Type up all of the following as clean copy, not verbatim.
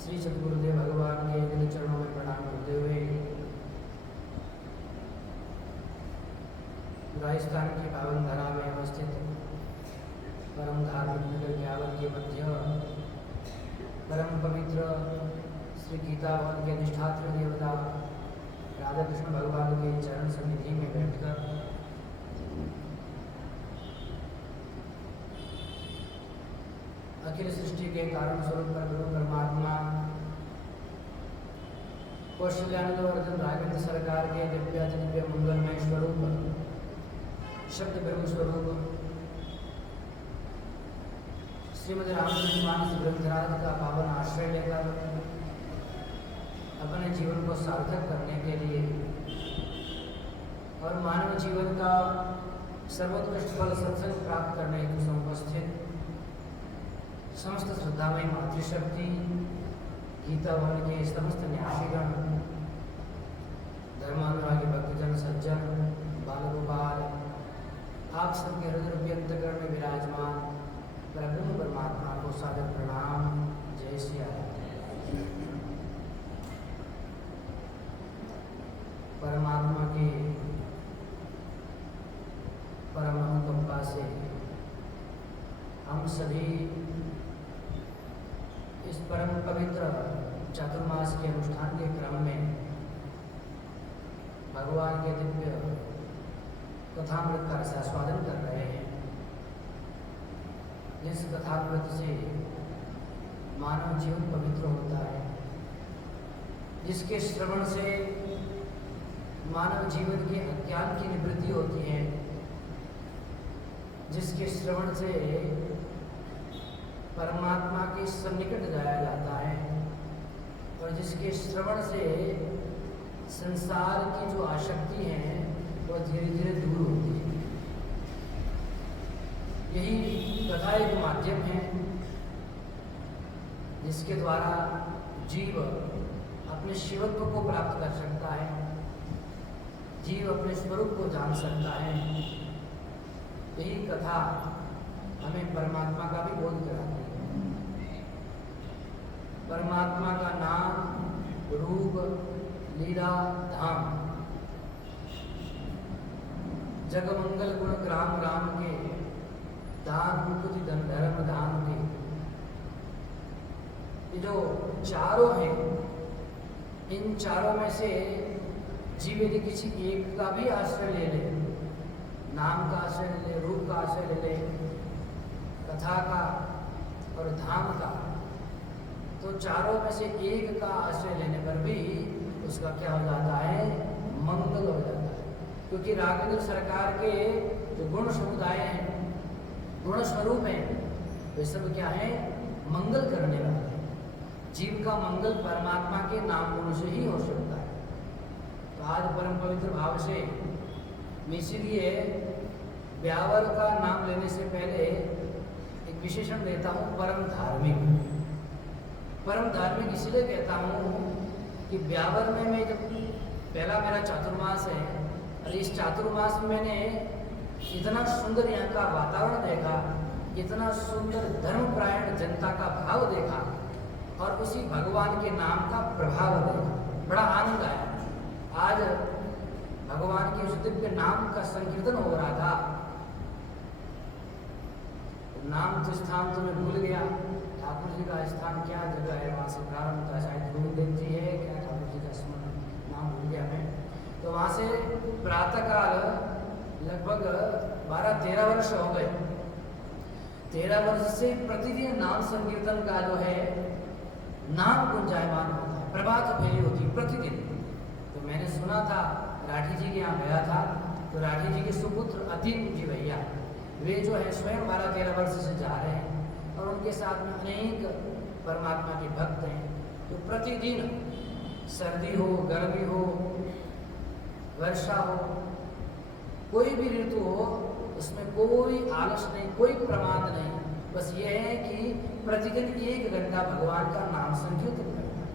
श्री सद्गुरुदेव भगवान के दिल चरणों में प्रणाम करते हुए राजस्थान की पावन धरा में अवस्थित परम धार्मिक नगर ग्यावन के मध्य परम पवित्र श्री गीता भवन के अधिष्ठात्र देवता राधा कृष्ण भगवान के चरण सन्निधि में बैठकर अखिल सृष्टि के कारण स्वरूप परब्रह्म परमात्मा कौशल्यानंदवर्धन राघवेंद्र सरकार के दिव्य मंगलमय स्वरूप शब्द ब्रह्म स्वरूप श्रीमद् रामचरित मानस ग्रंथराज का पावन आश्रय लेकर अपने जीवन को सार्थक करने के लिए और मानव जीवन का सर्वोत्कृष्ट फल सत्संग प्राप्त करने हेतु समुपस्थित समस्त श्रद्धामयी मातृशक्ति गीता भवन के समस्त न्यासीगण धर्मानुरागी भक्तजन सज्जन बाल गोपाल आप सबके हृदय अंतकरण में विराजमान परब्रह्म परमात्मा को सादर प्रणाम। जय श्री राम। परमात्मा के परम अनुकंपा से हम सभी इस परम पवित्र चातुर्मास के अनुष्ठान के क्रम में भगवान के दिव्य कथामृत का रसास्वादन कर रहे हैं। जिस कथामृत से मानव जीवन पवित्र होता है, जिसके श्रवण से मानव जीवन के अज्ञान की निवृत्ति होती है, जिसके श्रवण से परमात्मा के सन्निकट जाया जाता है और जिसके श्रवण से संसार की जो आसक्ति है वह धीरे धीरे दूर होती है। यही कथा एक माध्यम है जिसके द्वारा जीव अपने शिवत्व को प्राप्त कर सकता है, जीव अपने स्वरूप को जान सकता है। यही कथा हमें परमात्मा का भी बोध कराती है। परमात्मा का नाम, रूप, लीला, धाम, जगमंगल गुण ग्राम राम के, दान मुकुति धन धर्म धाम के, ये जो चारों हैं, इन चारों में से जीव यदि किसी एक का भी आश्रय ले ले, नाम का आश्रय ले ले, रूप का आश्रय ले ले, कथा का और धाम का, तो चारों में से एक का आश्रय लेने पर भी उसका क्या हो जाता है? मंगल हो जाता है। क्योंकि राघवेंद्र सरकार के जो गुण समुदाय हैं, गुण स्वरूप हैं, वे सब क्या है? मंगल करने वाले हैं। जीव का मंगल परमात्मा के नाम गुण से ही हो सकता है। तो आज परम पवित्र भाव से मैं इसीलिए ब्यावर का नाम लेने से पहले एक विशेषण देता हूँ, परम धार्मिक। परम धार्मिक इसलिए कहता हूँ कि ब्यावर में मैं जब पहला मेरा चातुर्मास है और इस चातुर्मास में मैंने इतना सुंदर यहाँ का वातावरण देखा, इतना सुंदर धर्मपरायण जनता का भाव देखा और उसी भगवान के नाम का प्रभाव देखा, बड़ा आनंद आया। आज भगवान के उस दिव्य नाम का संकीर्तन हो रहा था। नाम तो स्थान तो मैं भूल गया, ठाकुर जी का स्थान क्या जगह है, वहाँ से प्रारंभ होता है, शायद गोविंद जी है क्या, ठाकुर जी का स्मरण नाम भूल गया मैं। तो वहाँ से प्रातःकाल लगभग 12-13 वर्ष हो गए। 13 वर्ष से प्रतिदिन नाम संकीर्तन का जो है नाम गुंजायमान होता है, प्रभात फेरी होती है प्रतिदिन। तो मैंने सुना था, राठी जी के यहाँ गया था, तो राठी जी के सुपुत्र अतीन जी भैया, वे जो है स्वयं 12-13 वर्ष से जा रहे हैं और उनके साथ में अनेक परमात्मा के भक्त हैं। तो प्रतिदिन सर्दी हो, गर्मी हो, वर्षा हो, कोई भी ऋतु हो, उसमें कोई आलस नहीं, कोई प्रमाद नहीं। बस ये है कि प्रतिदिन 1 घंटा भगवान का नाम संकीर्तन करना,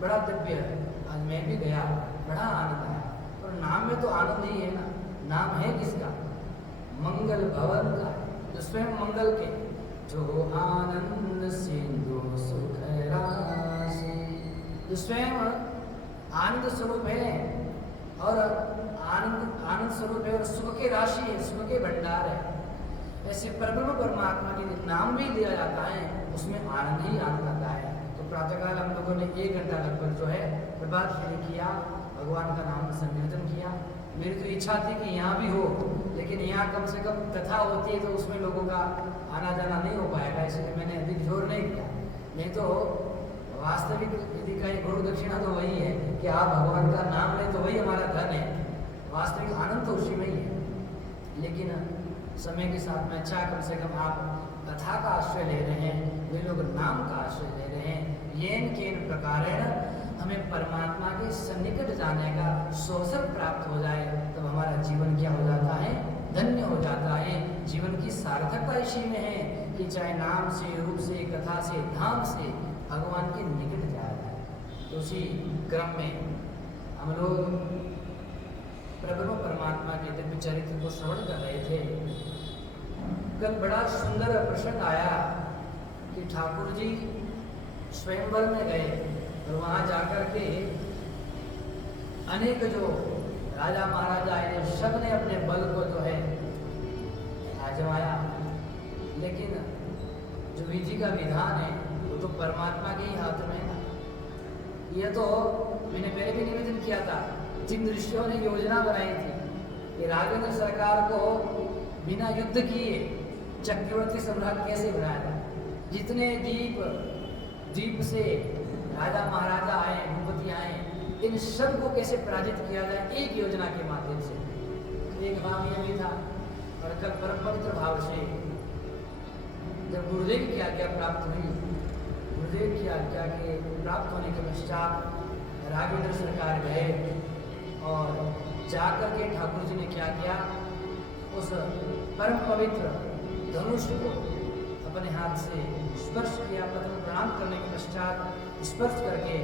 बड़ा दिव्य है। आज मैं भी गया, बड़ा आनंद आया। और नाम में तो आनंद ही है ना। नाम है किसका? मंगल भवन का, जो स्वयं मंगल के, जो आनंद सिंधु सुख राशि, जो स्वयं आनंद स्वरूप है और आनंद स्वरूप है और सुख के राशि है, सुख के भंडार है। ऐसे परब्रह्म परमात्मा के नाम भी दिया जाता है, उसमें आनंद ही आनंद आता है। तो प्रातःकाल हम लोगों ने 1 घंटा लगभग जो है प्रभात फेरी किया, भगवान का नाम संकीर्तन किया। मेरी तो इच्छा थी कि यहाँ भी हो, लेकिन यहाँ कम से कम कथा होती है तो उसमें लोगों का आना जाना नहीं हो पाएगा, इसलिए मैंने अधिक जोर नहीं किया। नहीं तो वास्तविक यदि कहीं गुरु दक्षिणा तो वही है कि आप भगवान का नाम लें तो वही हमारा धन है, वास्तविक आनंद तो उसी में ही है। लेकिन समय के साथ में अच्छा, कम से कम आप कथा का आश्रय ले रहे हैं, वे लोग नाम का आश्रय ले रहे हैं। येन केन प्रकारेण हमें परमात्मा के सन्निकट जाने का अवसर प्राप्त हो जाए, तब हमारा जीवन क्या हो जाता है? धन्य हो जाता है। जीवन की सार्थकता इसी में है कि चाहे नाम से, रूप से, कथा से, धाम से भगवान के निकट जाया जाए। तो उसी क्रम में हम लोग प्रभु परमात्मा के दिव्य चरित्र को श्रवण कर रहे थे। कल बड़ा सुंदर प्रसंग आया कि ठाकुर जी स्वयंवर में गए और वहाँ जाकर के अनेक जो राजा महाराजा आए, सब ने अपने बल को जो है आजमाया, लेकिन जो विधि का विधान है वो तो परमात्मा के ही हाथ में है ना। यह तो मैंने पहले भी निवेदन किया था, जिन ऋषियों ने योजना बनाई थी कि राजेंद्र सरकार को बिना युद्ध किए चक्रवर्ती सम्राट कैसे बनाया था, जितने दीप द्वीप से राजा महाराजा आए, भूपति आए, इन सब को कैसे पराजित किया जाए एक योजना के माध्यम से। एक भाव यह भी था और कल परम पवित्र भाव से जब गुरुदेव की आज्ञा प्राप्त हुई, गुरुदेव की आज्ञा के प्राप्त होने के पश्चात राघवेंद्र सरकार गए और जाकर के ठाकुर जी ने क्या किया, उस परम पवित्र धनुष को अपने हाथ से स्पर्श किया। प्रथम प्रणाम करने के पश्चात स्पर्श करके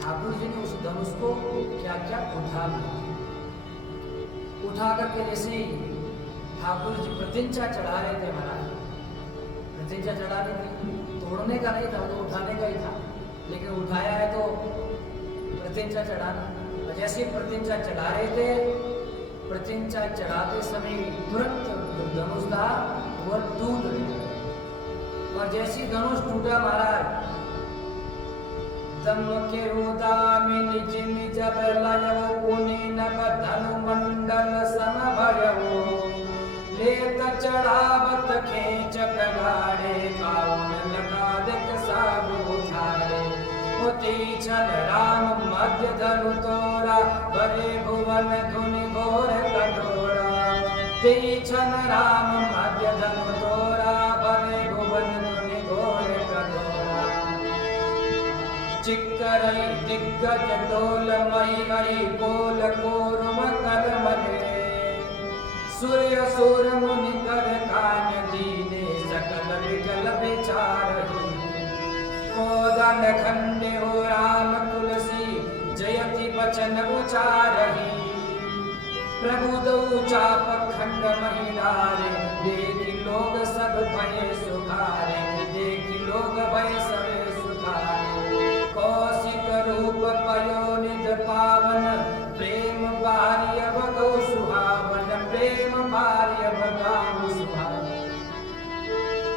ठाकुर जी ने उस धनुष को क्या क्या उठा लिया। उठा करके जैसे ही ठाकुर जी प्रतिंचा चढ़ा रहे थे, महाराज प्रतिंचा चढ़ाने की, तोड़ने का नहीं था, वो उठाने का ही था, लेकिन उठाया है तो प्रतिंचा चढ़ाना। और जैसे प्रतिंचा चढ़ा रहे थे, प्रतिंचा चढ़ाते समय तुरंत जो धनुष था वह टूट गया। और जैसी धनुष टूटा, महाराज दम के रोदा में निज निज लयो पुनि नभ धनु मंडल सम भयवो लेत चढ़ावत खेच कगाड़े काउन लगा देख साबु धारे तीछन राम मध्य धनु तोरा बरे भुवन धुनि घोर कठोरा तीछन राम मध्य धनु तोरा बरे भुवन धुनि घोर कठोरा चिक्करई दिग्गज डोल मई मई कोल कोरुम कर मले सूर्य सूर मुनि कर कान दीने सकल विकल विचारहि कोदन खंडे हो राम तुलसी जयति वचन उचारहि प्रभु दो चाप खंड महिलारे देखि लोग सब भय सुखारे देखि लोग भय सब सुखारे कौशिक रूप पयोनिध पावन प्रेम बार्य भगौ सुहावन प्रेम बार्य भगौ सुहावन।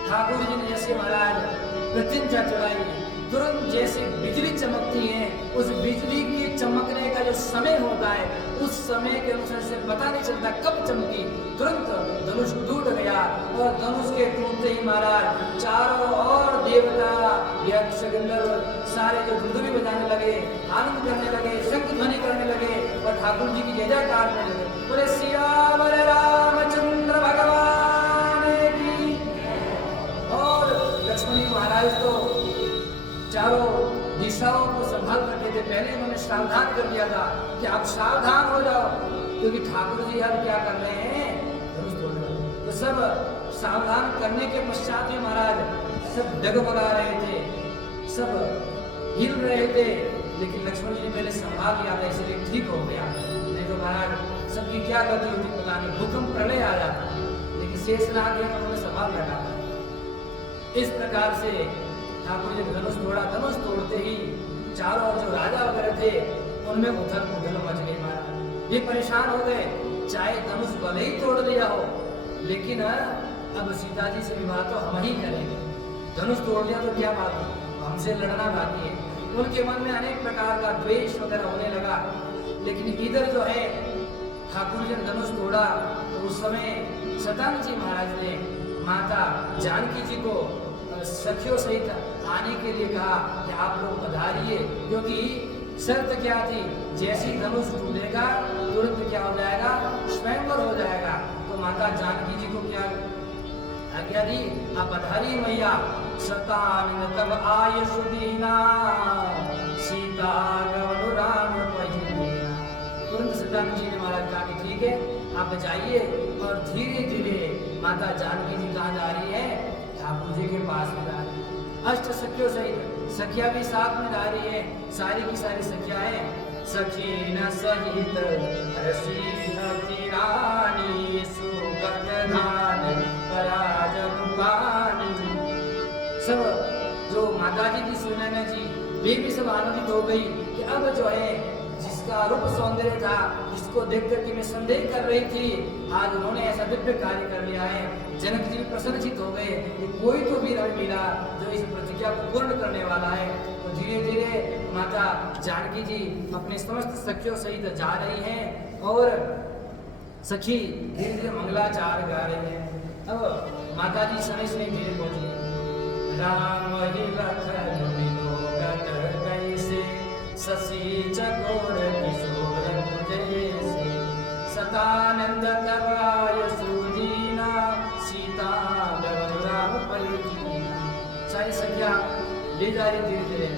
ठाकुर जी ने जैसे महाराज प्रतिंचा चढ़ाई, तुरंत जैसे बिजली चमकती है, उस बिजली के चमकने का जो समय होता है, उस समय के अनुसार से पता नहीं चलता कब चमकी, तुरंत धनुष टूट गया। और धनुष के टूटते ही महाराज चारों ओर देवता यक्ष गंधर्व सारे जो धुंधुभी बजाने लगे, आनंद करने लगे, शंख ध्वनि करने लगे और ठाकुर जी की जय जयकार करने लगे। बोले सियावर रामचंद्र भगवान की। और लक्ष्मण महाराज तो चारों दिशाओं को संभाल रखे थे, पहले उन्होंने सावधान कर दिया था कि आप सावधान हो जाओ, क्योंकि ठाकुर जी अब क्या कर रहे हैं, धनुष तोड़ने वाले। तो सब सावधान करने के पश्चात ही महाराज सब डगमगा रहे थे, सब हिल रहे थे, लेकिन लक्ष्मण जी ने पहले संभाल लिया था, इसलिए ठीक हो गया। नहीं तो महाराज सबकी क्या गति होती पता नहीं, भूकंप प्रलय आ जाता, लेकिन शेषनाग उन्होंने संभाल रखा। इस प्रकार से ठाकुर जी ने धनुष तोड़ा। धनुष तोड़ते ही चारों जो राजा वगैरह थे उनमें उथल पुथल मच गई। महाराज ये परेशान हो गए, चाहे धनुष भले ही तोड़ लिया हो, लेकिन अब सीता जी से विवाह तो हम ही करेंगे, धनुष तोड़ लिया तो क्या बात है, हमसे लड़ना बाकी है। उनके मन में अनेक प्रकार का द्वेष वगैरह होने लगा। लेकिन इधर जो है ठाकुर जी ने धनुष तोड़ा तो उस समय शतानंद जी महाराज ने माता जानकी जी को सखियों सहित आने के लिए कहा कि आप लोग पधारिए, क्योंकि शर्त क्या थी, जैसी धनुष टूटेगा तुरंत क्या हो जाएगा, स्वयंवर हो जाएगा। तो माता जानकी जी को क्या आज्ञा दी, आप पधारिए मैया। शतानन तब आय सुदीना सीता गवनु राम पहिना। तुरंत शतानंद जी ने महाराज कहा कि ठीक है आप जाइए, और धीरे धीरे माता जानकी जी कहाँ जा रही है, ठाकुर जी के पास में जा रही है। अष्ट सखियों सहित, सखिया भी साथ में जा रही है, सारी की सारी सखिया है। सखी न सहित रसी रानी सुगत धान पराजन पानी। सब जो माता जी की सुनैना जी वे भी सब आनंदित हो गई कि अब जो है जिसका रूप सौंदर्य था, जिसको देख करके मैं संदेह कर रही थी, आज उन्होंने ऐसा दिव्य कार्य कर लिया है। जनक जी प्रसन्नचित हो गए कि कोई तो भी रवि मिला जो इस प्रतिज्ञा को पूर्ण करने वाला है। तो धीरे धीरे माता जानकी जी अपने समस्त सखियों सहित जा रही हैं और सखी धीरे धीरे मंगलाचार गा रही है। अब माता जी समय से धीरे पहुंची। राम ही लखन चकोर किशोर जैसे सतानंद तवाय सुदीना सीता राम पलकी। सारी संख्या ले जा रही धीरे धीरे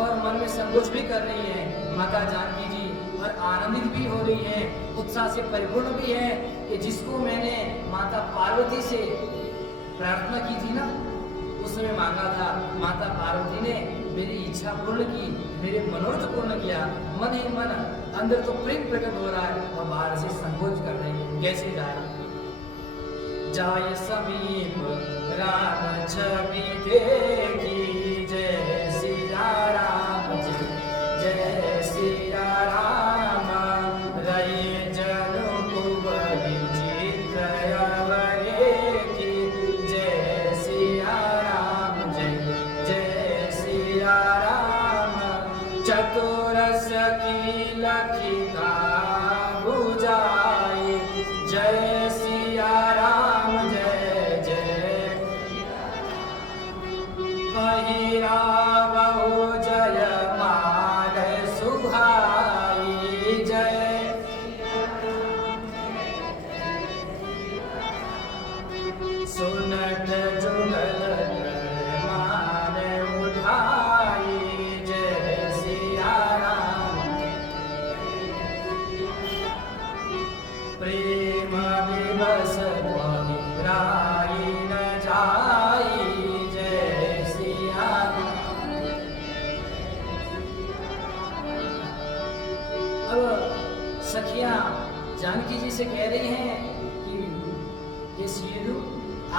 और मन में संकोच भी कर रही है माता जानकी जी, और आनंदित भी हो रही है, उत्साह से परिपूर्ण भी है कि जिसको मैंने माता पार्वती से प्रार्थना की थी ना, उस समय मांगा था, माता पार्वती ने मेरी इच्छा पूर्ण की, मेरे मनोरथ पूर्ण किया। मन ही मन अंदर तो प्रेम प्रकट हो रहा है और बाहर से संकोच कर रही है। कैसे जाए? जाय समीप राम छवि देखी, जय सिया राम जय सिया राम, रये जनु कुबल चित्र अवरे की, जय सिया राम जय सिया राम, चतुरस की लखिका बुझाई, जय सिया राम जय जय, पहिरावहु जय माल सुहाई, जय सुनत जुगल मान उठाई, जय सिया राम, प्रेम विवश राई न जाई, जय सिया राम। अब सखियां जानकी जी से कह रही हैं कि ये सीधु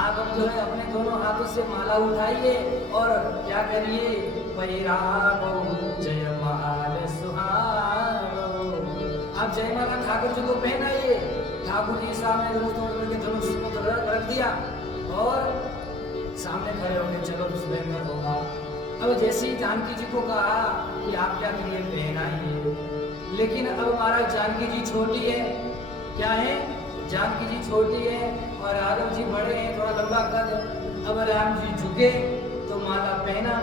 आप अब जो है अपने दोनों हाथों से माला उठाइए और क्या करिए, पहिरावहु जय माल सुहावहु, आप जयमाला ठाकुर जी को पहनाइए। ठाकुर जी सामने धनुष तोड़ करके धनुष को रख दिया और सामने खड़े हो गए, चलो स्वयं होगा। अब जैसे ही जानकी जी को कहा कि आप क्या करिए, पहनाइए, लेकिन अब हमारा जानकी जी छोटी है, क्या है, जानकी जी छोटी है और राघव जी बड़े हैं, थोड़ा लंबा कद है। अब राम जी झुके तो माला पहना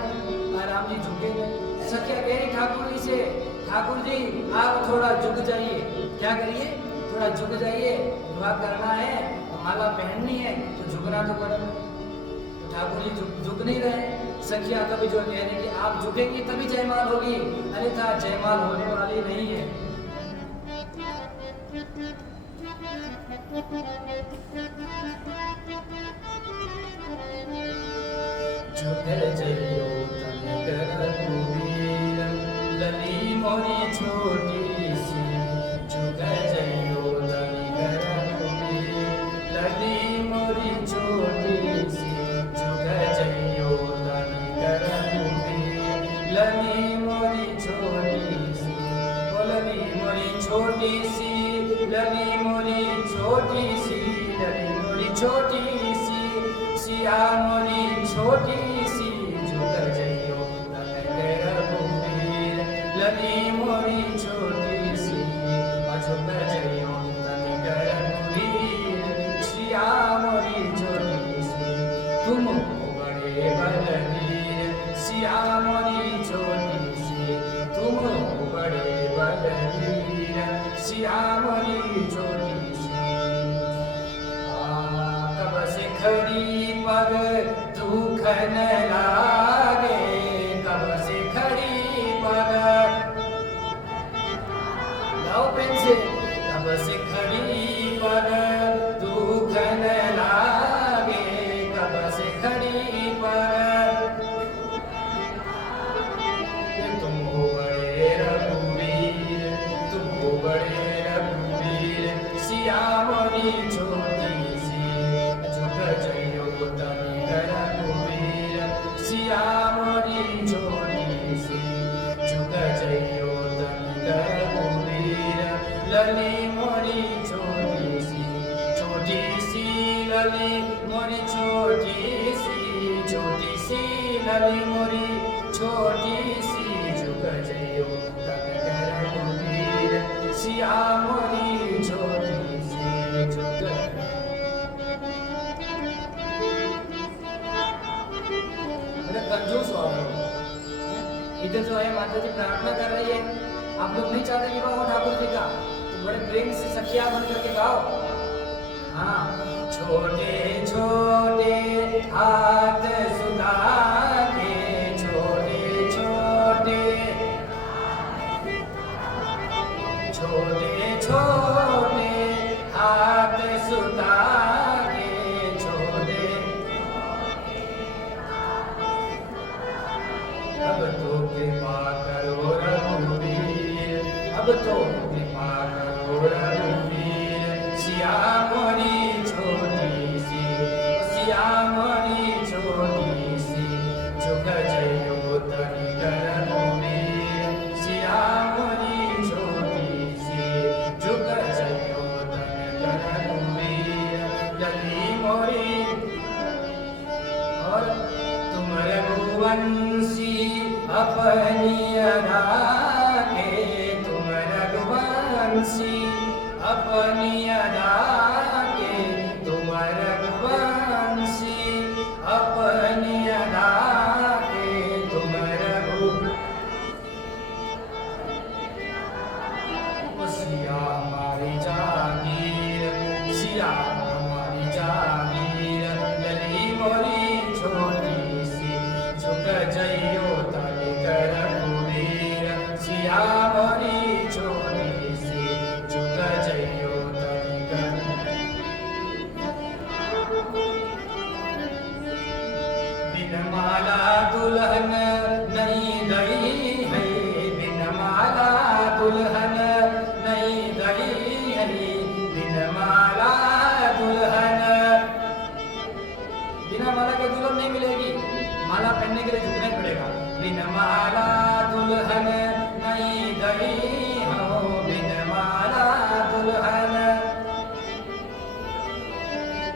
और राम जी झुके नहीं। सखिया कह रही ठाकुर जी से, ठाकुर जी आप थोड़ा झुक जाइए, क्या करिए, थोड़ा झुक जाइए, दुआ करना है, माला पहननी है तो झुकना तो पड़ेगा। तो ठाकुर जी झुक नहीं रहे। सखिया कभी जो कह रही कि आप झुकेंगे तभी जयमाल होगी, अन्यथा जयमाल होने वाली नहीं है। झुक जइयो तनिक रघुवीर, लली मोरी छोटी सी, झुक जइयो तनिक रघुवीर, लली मोरी छोटी सी, झुक जइयो तनिक रघुवीर, लली मोरी छोटी सी, ओ लली मोरी छोटी सी, लली मोरी छोटी सी, लली मोरी छोटी सी, सिया मोरी छोटी सी, झुक जइयो तनिक रघुवीर, लली मोरी छोटी सी, झुक जइयो तनिक रघुवीर, सिया मोरी छोटी सी, तुम बड़े बलवीर, सिया मोरी छोटी सी, तुम बड़े बलवीर, सिया मोरी छोटी सी। कब सिखड़ी पर दुख न लागे, कब सिखड़ी पर लाओ पेन से, कब सिखड़ी पर दुख न लागे, कब सिखड़ी पर, तुम हो बड़े रघुवीर, तुम हो बड़े रघुवीर, सिया मोरी छोटी सी, झुक जइयो तनिक रघुवीर, सिया मोरी छोटी सी, झुक जइयो तनिक रघुवीर, लली मोरी छोटी सी, छोटी सी लली मोरी छोटी सी, छोटी सी लली मोरी छोटी सी, झुक जइयो तनिक रघुवीर, सिया मोरी छोटी सी, झुक। कंजूस हो इधर जो है माता जी प्रार्थना कर रही है आप लोग नहीं चाहते विवाह हो ठाकुर जी का, तो बड़े प्रेम से सखिया बन करके गाओ। हाँ, छोटे छोटे हाथ सुधा के, छोटे छोटे छोटे छोटे हाथ सुधा के, छोटे अब तो कृपा करो रघुवीर, अब तो कृपा करो रघुवीर, सिया मोरी छोटी सी, सिया मोरी छोटी सी, झुक जइयो तनि कर रघुवीर, सिया मोरी छोटी सी, झुक जइयो तनि कर रघुवीर, गली मोरी और तुम रघुवंशी अपनी अदा के, तुम रघुवंशी अपनी अदा के, तुम रघुवंशी अपनी अदा के, तुम सिया हमारी जागीर, सिया हमारी जागीर, गली मोरी छोटी सी, झुक जइयो तनि कर रघुवीर, सिया मोरी छोटी सी, झुक जइयो तनि कर। बिन माला दुल्हन नहीं गई है, बिन माला दुल्हन नहीं गई है, बिन माला दुल्हन, बिना माला के दुल्हन नहीं मिलेगी, माला पहनने के लिए झुकना पड़ेगा। बिन माला दुल्हन नहीं गई हो, बिन माला दुल्हन,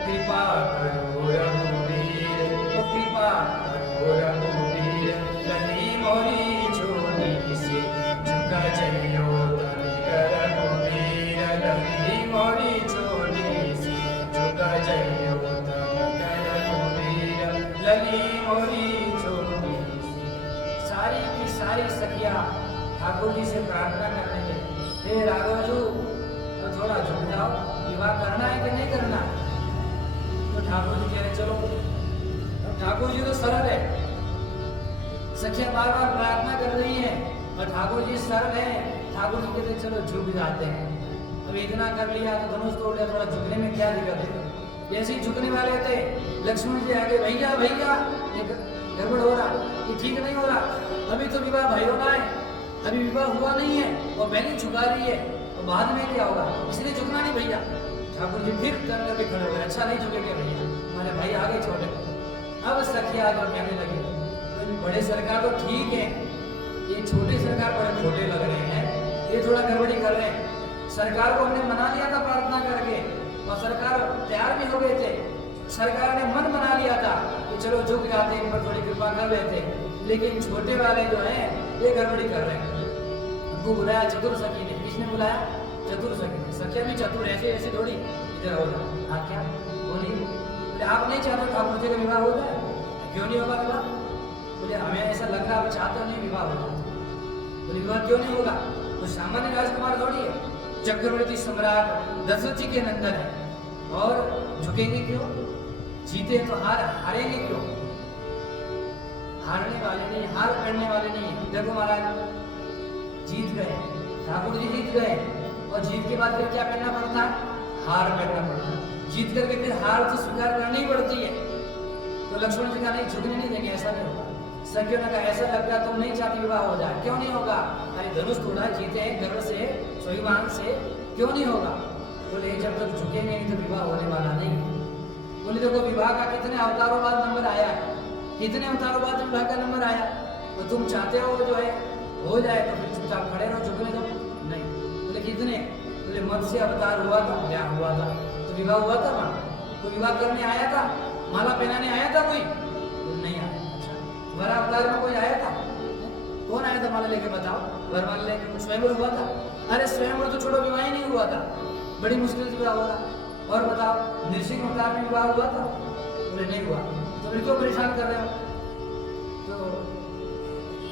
कृपा करो रघुवीर, कृपा करो रघुवीर, गली मोरी छोटी सी, झुक जइयो तनि कर रघुवीर, गली मोरी छोटी सी, झुक जइयो तनि कर रघुवीर, गली मोरी छोटी सी। सारी की सारी सखिया ठाकुर जी से प्रार्थना करने लगी, हे राघव जी तो थोड़ा झुक जाओ, विवाह करना है कि नहीं करना? तो ठाकुर जी कह रहे चलो। ठाकुर जी तो सरल है, सखिया बार बार प्रार्थना कर रही है और ठाकुर जी सरल है, ठाकुर जी कहते चलो झुक जाते हैं। अब इतना कर लिया तो धनुष तोड़ लिया, थोड़ा झुकने में क्या दिक्कत है? जैसे ही झुकने वाले थे लक्ष्मण जी आगे, भैया भैया ये गड़बड़ हो रहा, ये ठीक नहीं हो रहा, अभी तो विवाह भाई होना है, अभी विवाह हुआ नहीं है और पहले झुका रही है और बाद में क्या होगा, इसलिए झुकना नहीं भैया। ठाकुर जी फिर टर्न करके खड़े हुए, अच्छा नहीं झुकेंगे भैया, हमारे भाई आगे छोटे। अब सखिया जो कहने लगे तो बड़े सरकार तो ठीक है, ये छोटे सरकार बड़े छोटे लग रहे हैं, ये थोड़ा गड़बड़ी कर रहे हैं। सरकार को हमने मना लिया था प्रार्थना करके और सरकार तैयार भी हो गए थे, सरकार ने मन बना लिया था कि चलो झुक जाते, इन पर थोड़ी कृपा कर लेते, लेकिन छोटे वाले जो हैं ये गड़बड़ी कर रहे हैं। उनको बुलाया चतुर सखी ने, किसने बुलाया? चतुर सखी ने। सखिया भी चतुर, ऐसे ऐसे थोड़ी इधर हो जाए, हाँ क्या बोलिए, बोले आप नहीं चाहते ठाकुर जी का विवाह हो जाए? क्यों नहीं होगा विवाह? बोले हमें ऐसा लग रहा है, आप चाहते हो नहीं विवाह हो जाए। बोले विवाह क्यों नहीं होगा? तो सामान्य राजकुमार थोड़ी है, चक्रवर्ती सम्राट दशरथ जी के नंदन है, और झुकेंगे क्यों? जीते तो हारेंगे क्यों? हारने वाले नहीं, हार करने वाले नहीं। देखो महाराज जीत गए, ठाकुर जी जीत गए, और जीत के बाद फिर क्या करना पड़ता है? हार करना पड़ता है। जीत करके फिर हार तो स्वीकार करनी ही पड़ती है। तो लक्ष्मण जी का नहीं, झुकने नहीं देंगे, ऐसा नहीं होगा। सखियों ने कहा ऐसा लगता है तुम नहीं चाहती विवाह हो जाए, क्यों नहीं होगा? अरे धनुष तोड़ा, जीते हैं गर्व से, स्वाभिमान से, क्यों नहीं होगा? बोले जब तक झुकेंगे नहीं तो विवाह होने वाला नहीं। बोले देखो विवाह का कितने अवतारों बाद नंबर आया है, कितने अवतारों बाद विवाह का नंबर आया, तो तुम चाहते हो जो है हो जाए तो फिर चुपचाप खड़े रहो, झुकने दो नहीं। बोले कितने? बोले मत्स्य अवतार हुआ था, ब्याह हुआ था, तो विवाह हुआ था वहाँ, कोई विवाह करने आया था, माला पहनाने आया था कोई? नहीं आया। अच्छा वरा अवतार में कोई आया था? कौन आया था माला लेके बताओ? वरमाला लेके स्वयंवर हुआ था? अरे स्वयंवर तो छोड़ो, विवाह ही नहीं हुआ था, बड़ी मुश्किल से विवाह होगा। और बताओ नृसिंह अवतार में विवाह हुआ था? बोले नहीं हुआ। तो फिर क्यों परेशान कर रहे हो? तो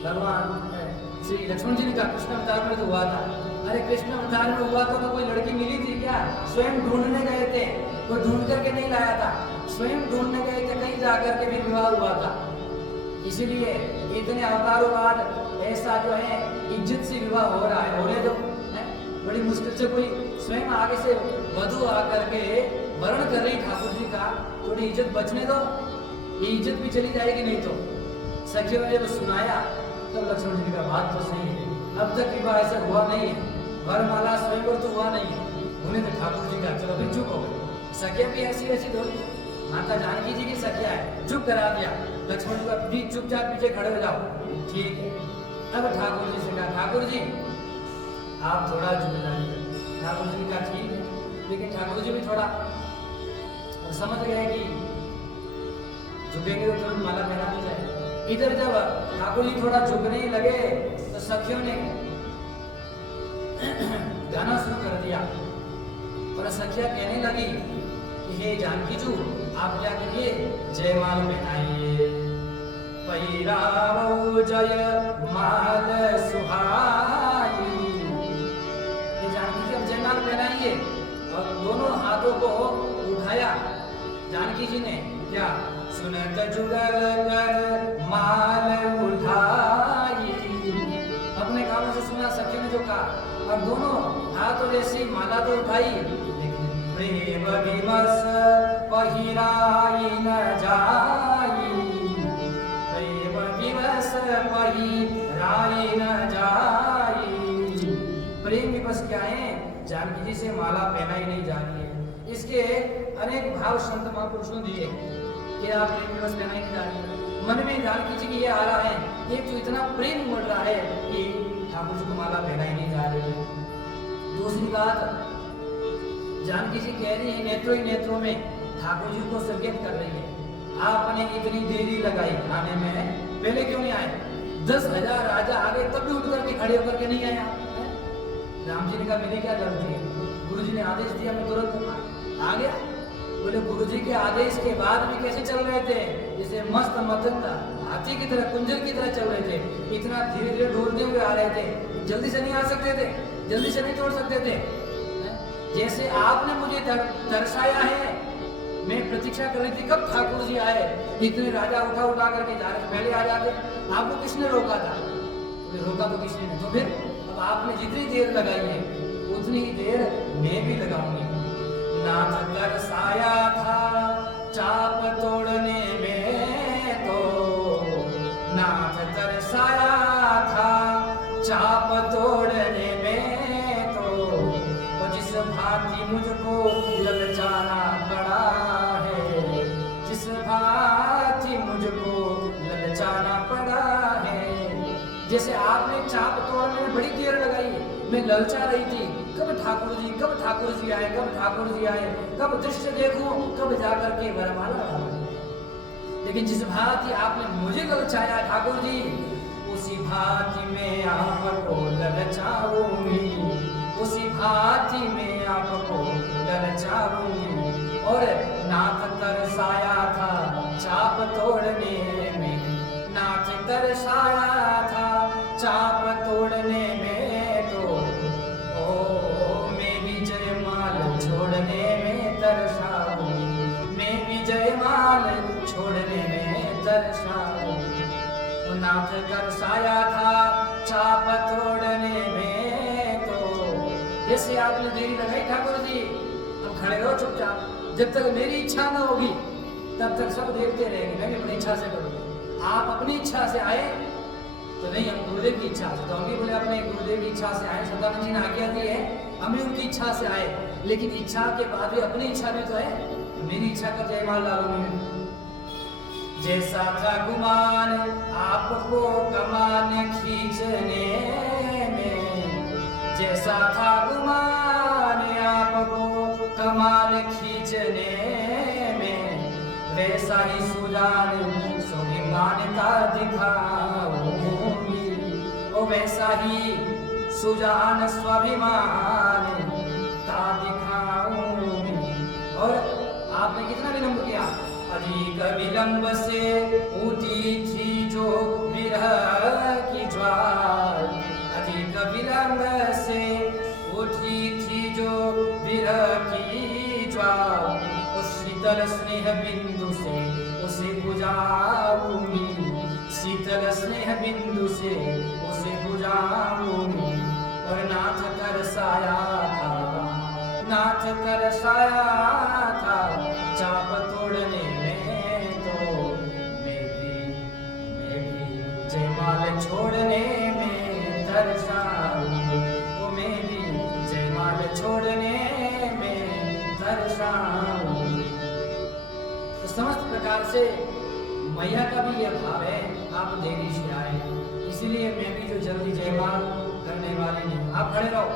भगवान श्री लक्ष्मण जी ने कहा कृष्ण अवतार में तो हुआ था। अरे कृष्ण अवतार में हुआ था तो कोई लड़की मिली थी क्या? स्वयं ढूंढने गए थे, कोई ढूंढ करके नहीं लाया था, स्वयं ढूंढने गए थे, कहीं जाकर के भी विवाह हुआ था। इसीलिए इतने अवतारों बाद ऐसा जो है इज्जत से विवाह हो रहा है, होने दो। बड़ी मुश्किल से कोई स्वयं आगे से वधु आकर के वर्ण कर रही ठाकुर जी का, थोड़ी इज्जत बचने दो, ये इज्जत भी चली जाएगी नहीं तो। सखियों ने जब सुनाया तो लक्ष्मण जी का बात तो सही है, अब तक विवाह ऐसा हुआ नहीं है, वरमाला स्वयंवर तो हुआ नहीं है, उन्हें तो ठाकुर जी का चलो फिर चुप हो गए। सखिया भी ऐसी वैसी थोड़ी, माता जानकी जी की सखिया है, चुप करा दिया लक्ष्मण जी का, भी चुपचाप पीछे खड़े हो जाओ, ठीक है। अब ठाकुर जी से कहा ठाकुर जी आप थोड़ा झुक जाइए। ठाकुर जी का ठीक है, लेकिन ठाकुर जी भी थोड़ा समझ गए कि झुकेंगे तो तुरंत माला पहना दी जाए। इधर जब ठाकुर जी थोड़ा झुकने लगे तो सखियों ने गाना शुरू कर दिया और सखिया कहने लगी कि हे जानकी जू आप क्या करिए, जयमाल पहनाइए, पैरावो जय माल सुहाई। ये जानकी जी अब जयमाल पहनाइए, और दोनों हाथों को उठाया जानकी जी ने, क्या सुनत जुगल कर माल उठाई, अपने कानों से सुना सखियों ने जो कहा, और दोनों हाथों जैसी माला तो उठाई, प्रेम विमस पहिराई न जाई, प्रेम विमस पहिराई न जाई। प्रेम विवश क्या है, जानकी जी से माला पहनाई नहीं जा रही है। इसके अनेक भाव संत महापुरुषों दिए कि आप प्रेम विवश पहनाई नहीं जा रही है। मन में जानकी जी की ये आ रहा है, एक तो इतना प्रेम उमड़ रहा है कि ठाकुर जी को माला पहनाई नहीं जा रही है। दूसरी बात, जानकी जी कह रही है नेत्रों ही नेत्रों में ठाकुर जी को संकेत कर रही है, आपने इतनी देरी लगाई आने में, पहले क्यों नहीं आए? 10,000 राजा आ गए तब भी उठ करके खड़े होकर के नहीं आया। राम जी ने कहा मेरी क्या गलती है, गुरु जी ने आदेश दिया मैं तुरंत आ गया। बोले गुरु जी के आदेश के बाद भी कैसे चल रहे थे, जैसे मस्त मतंग हाथी की तरह, कुंजर की तरह चल रहे थे, इतना धीरे धीरे ढोलते हुए आ रहे थे, जल्दी से नहीं आ सकते थे, जल्दी से नहीं तोड़ सकते थे। जैसे आपने मुझे दर्शाया है, मैं प्रतीक्षा कर रही थी कब ठाकुर जी आए, इतने राजा उठा उठा करके जा रहे, पहले आ जाते, आपको किसने रोका था? रोका तो किसने नहीं, तो फिर अब आपने जितनी देर लगाई है उतनी ही देर मैं भी लगाऊंगी। नाथ तरसाया था चाप तोड़ने में, तो नाथ तरसाया था चाप तोड़ने में, तो जिस भांति मुझको ललचाना पड़ा है, जिस भांति मुझको ललचाना पड़ा है। जैसे आपने चाप तोड़ने में बड़ी देर लगाई, मैं ललचा रही थी कब ठाकुर जी आए, कब ठाकुर जी आए, कब दृश्य देखूं, कब जाकर के वरमाला। लेकिन जिस भांति आपने मुझे ललचाया ठाकुर जी, उसी भांति में आपको ललचाऊंगी, उसी भांति में आपको ललचाऊंगी। और नाथ तरसाया था चाप तोड़ने में, नाथ तरसाया था चाप तोड़ने में, तो मैं भी जयमाल छोड़ने में तरसाऊंगी, मैं भी जयमाल छोड़ने में तरसाऊंगी। तो नाथ तरसाया था चाप तोड़ने में, तो जैसे आपने देरी लगाई ठाकुर जी, अब खड़े रहो चुपचाप, जब तक मेरी इच्छा न होगी तब तक सब देखते रहेंगे, मैं भी अपनी इच्छा से करूँगी। आप अपनी इच्छा से आए तो नहीं, हम गुरुदेव की इच्छा से, तो हम भी बोले अपने गुरुदेव की इच्छा से आए, सदानंद जी ने आज्ञा दी है, हम भी उनकी इच्छा से आए, लेकिन इच्छा के बाद भी अपनी इच्छा भी तो है, मेरी इच्छा का जयमाल डालूंगी। जैसा था गुमान आपको कमान खींचने में, जैसा था गुमान आपको कमान खींचने में, वैसा ही सुजान स्वाभिमान का दिखाऊंगी, ओ वैसा ही सुजान स्वाभिमान का दिखाऊंगी। और आपने कितना विलंब किया, अधिक विलंब से उठी थी जो विरह की ज्वाल, शीतल स्नेह बिंदु से उसे बुझाऊंगी, शीतल स्नेह बिंदु से उसे बुझाऊंगी। और नाथ तरसाया था, नाथ तरसाया था चाप तोड़ने में, तो मैं भी जयमाल छोड़ने में तरसाऊंगी, तो मैं भी जयमाल छोड़ने में तरसाऊंगी। तो समस्त प्रकार से मैया का भी यह भाव है, आप देरी से आए, इसीलिए मैं भी जो जल्दी जयमाल करने वाले नहीं। आप खड़े रहो।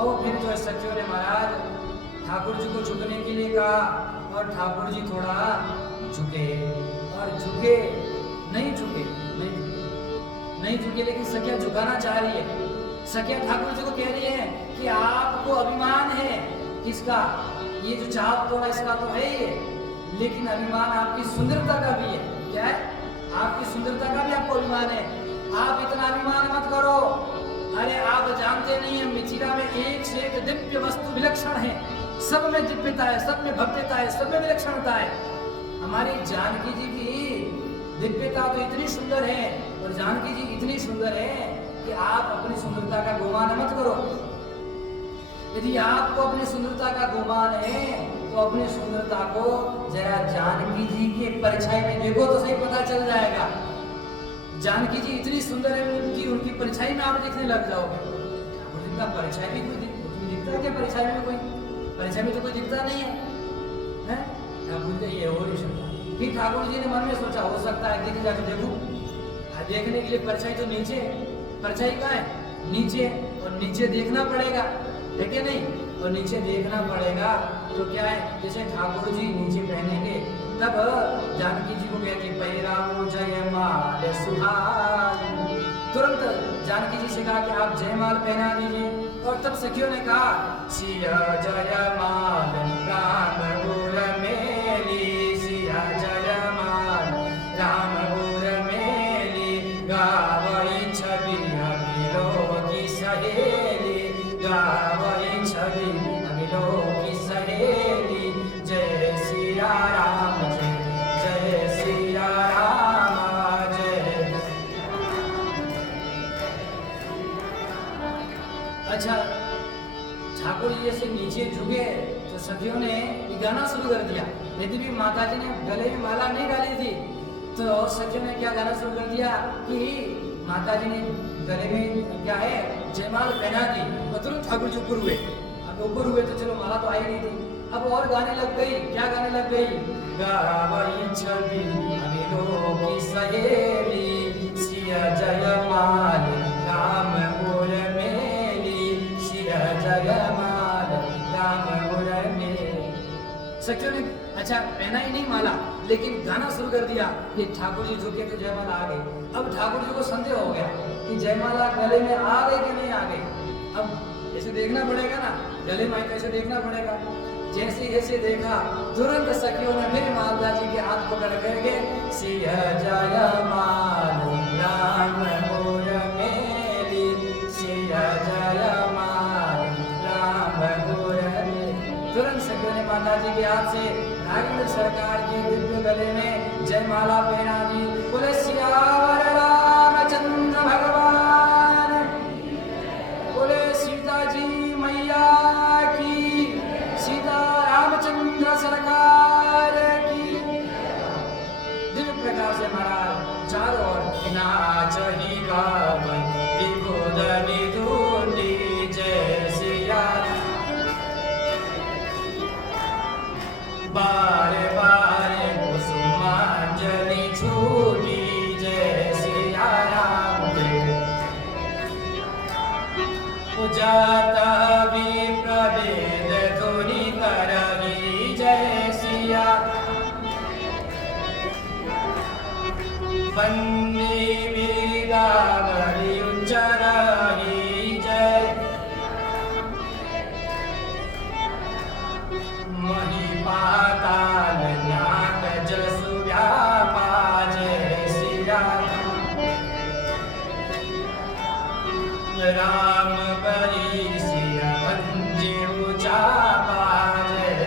और फिर जो सखियों ने महाराज ठाकुर जी को झुकने के लिए कहा, और ठाकुर जी थोड़ा झुके, और झुके नहीं झुके, नहीं झुके, लेकिन सखिया झुकाना चाह रही है। सखिया ठाकुर जी को कह रही है कि आपको अभिमान है, किसका? ये जो चाप तोड़ा इसका तो है ही है, लेकिन अभिमान आपकी सुंदरता का भी है। क्या है? आपकी सुंदरता का भी आपको अभिमान है। आप इतना अभिमान मत करो। अरे आप जानते नहीं है, मिथिला में एक से एक दिव्य वस्तु विलक्षण है, सब में दिव्यता है, सब में भव्यता है, सब में विलक्षणता है। हमारी जानकी जी की दिव्यता तो इतनी सुंदर है, और जानकी जी इतनी सुंदर है कि आप अपनी सुंदरता का गुमान मत करो। यदि आपको अपनी सुंदरता का गुमान है तो अपनी सुंदरता को जरा जानकी जी के परछाई में देखो तो सही, पता चल जाएगा। जानकी जी इतनी सुंदर है कि उनकी परछाई में आप देखने लग जाओगे। उनका परछाई भी कोई दिखता है क्या? परछाई में कोई, परछाई में तो कोई दिखता नहीं है, हैं? ठाकुर जी ये हो नहीं सकता। फिर ठाकुर जी ने मन में सोचा, हो सकता है देखिए जाकर देखूं। देखने के लिए परछाई तो नीचे, परछाई कहाँ है? नीचे, और नीचे देखना पड़ेगा, है कि नहीं? और नीचे देखना पड़ेगा तो क्या है, जैसे ठाकुर जी नीचे पहनेंगे, तब जानकी जी को कहते पैरामो जयमाल सुहाग। तुरंत जानकी जी से कहा कि आप जयमाल पहना दीजिए। और तब सखियों ने कहा सिया जयमाल राम गुर मेली, सिया जयमाल राम गुर मेली, गावई छवि अमिलो की सहेली, गावई छवि अमिलो की सहेली, जय सिया राम, जय सिया राम, जय। अच्छा, ठाकुर जी जैसे नीचे झुके तो सखियों ने ये गाना शुरू कर दिया। यदि भी माता जी ने गले में माला नहीं डाली थी तो सखियों ने क्या गाना शुरू कर दिया कि माता जी ने गले में क्या है जयमाल पहना दी, और तुरंत ठाकुर जी ऊपर हुए। अब ऊपर हुए तो चलो माला तो आई नहीं थी, अब और गाने लग गई। क्या गाने लग गई? गावई छवि अमिलो की सहेली, सिया जयमाल राम गुर मेली, सिया जयमाल राम गुर मेली। सखियों ने अच्छा पहना ही नहीं माला, लेकिन गाना शुरू कर दिया कि ठाकुर जी झुके तो जयमाला आ गई। अब ठाकुर जी को संदेह हो गया कि जयमाला गले में आ गई कि नहीं आ गई। अब ऐसे देखना पड़ेगा ना, गले में कैसे देखना पड़ेगा। जैसे देखा तुरंत सखियों ने फिर माता जी के हाथ पकड़ करके सिया जयमाल राम गुर मेली, सिया जयमाल राम गुर मेली। तुरंत सखियों ने माता जी के हाथ से नागेंद्र सरकार के दिव्य गले में जयमाला पहना दी। बोले सियावर रामचंद्र भगवान, बोले सीता जी मैया की, सीता रामचंद्र सरकार की। दिव्य प्रकार से महाराज चारों ओर नाच ही गावै विभुद विधुनी, जय सिया बारे बारे कुसुमांजलि छूटी, जय सिया राम जय। जाता विप्रवेद धुनि करही, जय सिया वंदे वीरावरी उच्चरही, जय महिपाताल नाग जसु व्यापा, जय सिया राम बरी सिया भंजे उचापा, जय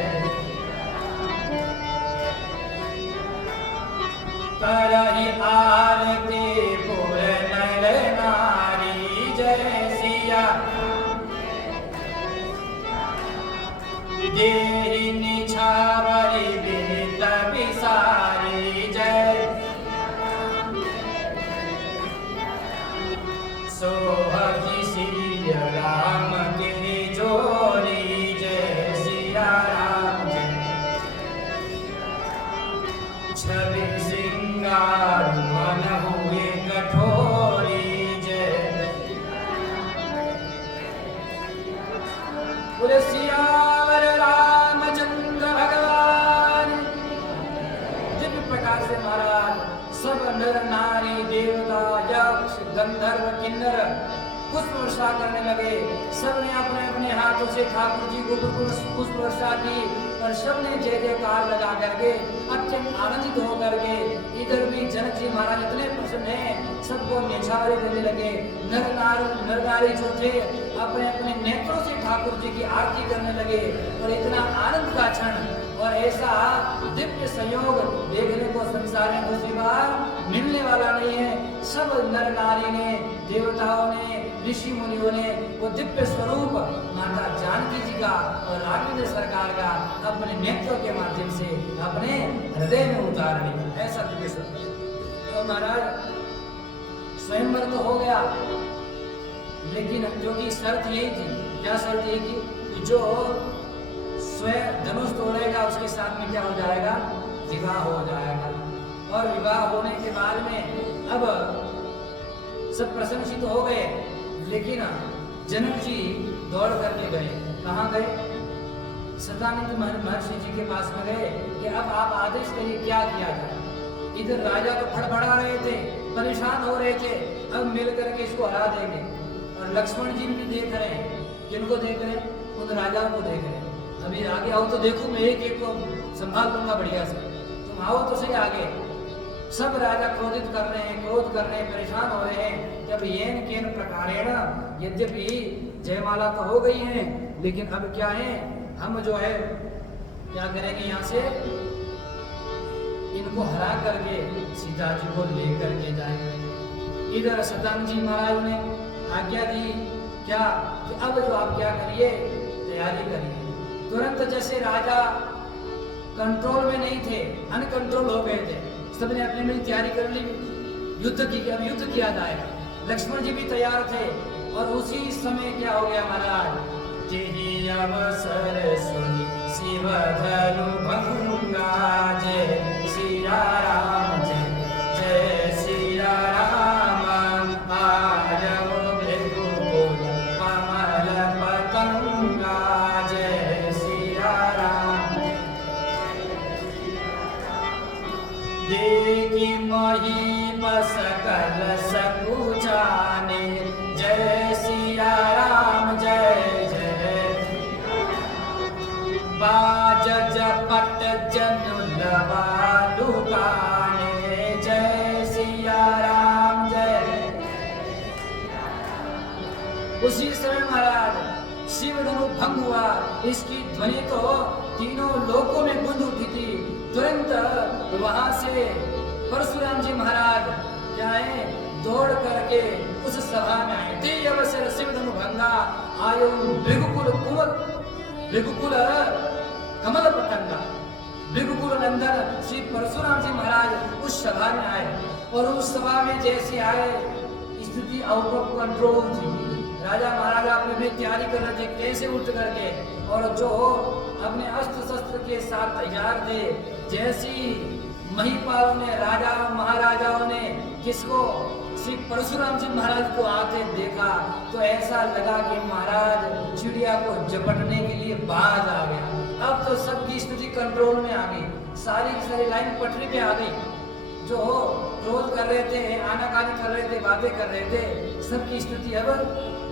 देहि निछावरि बेत बिसारी जय सोहति सिय राम के जोरी जय सिया राम जय छवि सिंगार मन हुए कठोरी जय बोले सियावर रामचंद्र भगवान। दिव्य प्रकार से महाराज सब नर नारी देवता यक्ष गंधर्व किन्नर पुष्प वर्षा करने लगे। सबने अपने अपने हाथों से ठाकुर जी को पुष्प वर्षा की और सबने जय जयकार लगा करके अत्यंत आनंदित होकर के इधर भी जनक जी महाराज इतने प्रसन्न हैं, सबको न्यौछावरे देने लगे। नर नारी जो थे अपने अपने नेत्रों से ठाकुर जी की आरती करने लगे और इतना आनंद का क्षण और ऐसा दिव्य संयोग देखने को संसार में दूसरी बार मिलने वाला नहीं है। सब नर नारी ने देवताओं ने ऋषि मुनियों ने वो दिव्य स्वरूप माता जानकी जी का और राघवेंद्र सरकार का अपने नेत्रों के माध्यम से अपने हृदय में उतार लिया। ऐसा दिव्य स्वरूप। तो महाराज स्वयंवर तो हो गया, लेकिन जो की शर्त यही थी। क्या शर्त यही की? जो स्वयं धनुष तोड़ेगा उसके साथ में क्या हो जाएगा? विवाह हो जाएगा। और विवाह होने के बाद में अब सब प्रसन्नचित्त हो गए, लेकिन जनक जी दौड़ करके गए। कहाँ गए? सदानंद महर्षि जी के पास में गए कि अब आप आदेश करिए क्या किया जाए। इधर राजा तो फड़फड़ा रहे थे, परेशान हो रहे थे, अब मिल करके इसको हरा देंगे। और लक्ष्मण जी भी देख रहे हैं। किनको देख रहे हैं? उन राजाओं को देख रहे हैं। अभी आगे आओ तो देखो, मैं एक एक को संभाल लूंगा बढ़िया से, तुम आओ तो सही आगे। सब राजा क्रोधित कर रहे हैं, क्रोध कर रहे हैं, परेशान हो रहे हैं। जब येन केन प्रकारेण, यद्यपि जयमाला तो हो गई है, लेकिन अब क्या है, हम जो है क्या करेंगे, यहाँ से इनको हरा करके सीता जी को लेकर के जाएंगे। इधर सदानंद जी महाराज ने आज्ञा दी क्या कि अब जो आप क्या करिए, तैयारी करिए। तुरंत जैसे राजा कंट्रोल में नहीं थे, अनकंट्रोल हो गए थे, सबने अपनी अपनी तैयारी कर ली युद्ध की। अब युद्ध किया जाएगा। लक्ष्मण जी भी तैयार थे और उसी समय क्या हो गया महाराज, जेहि अवसर सुनि शिव धनु भंगा जय सिया राम जय जय सिया राम आरव भृगुकुल कमल पतंगा जय सिया राम देखि महीपस सकल सकुचाने जय सिया राम जय जय बाज जपट जनु लवालु गाने जय सिया राम जय। उसी समय महाराज शिव धनु भंग हुआ। इसकी ध्वनि तो तीनों लोकों में गूंज उठी थी। तुरंत वहां से परशुराम जी महाराज क्या है, दौड़ करके उस सभा में आए। ते अवसर शिव धनु भंगा आयो भृगुकुल कमल पतंगा। भृगुकुल नंदन श्री परशुराम जी महाराज उस सभा में आए और उस सभा में जैसे आए, स्थिति आउट ऑफ कंट्रोल थी। राजा महाराजा अपनी तैयारी कर रहे थे कैसे उठ करके, और जो अपने अस्त्र शस्त्र के साथ तैयार थे। जैसी महिपालों ने, राजा महाराजाओं ने किसको, श्री परशुराम जी महाराज को आते देखा तो ऐसा लगा कि महाराज चिड़िया को झपटने के लिए बाज आ गया। अब तो सबकी स्थिति कंट्रोल में आ गई, सारी की सारी लाइन पटरी पे आ गई। जो क्रोध कर रहे थे, आनाकानी कर रहे थे, बातें कर रहे थे, सबकी स्थिति अब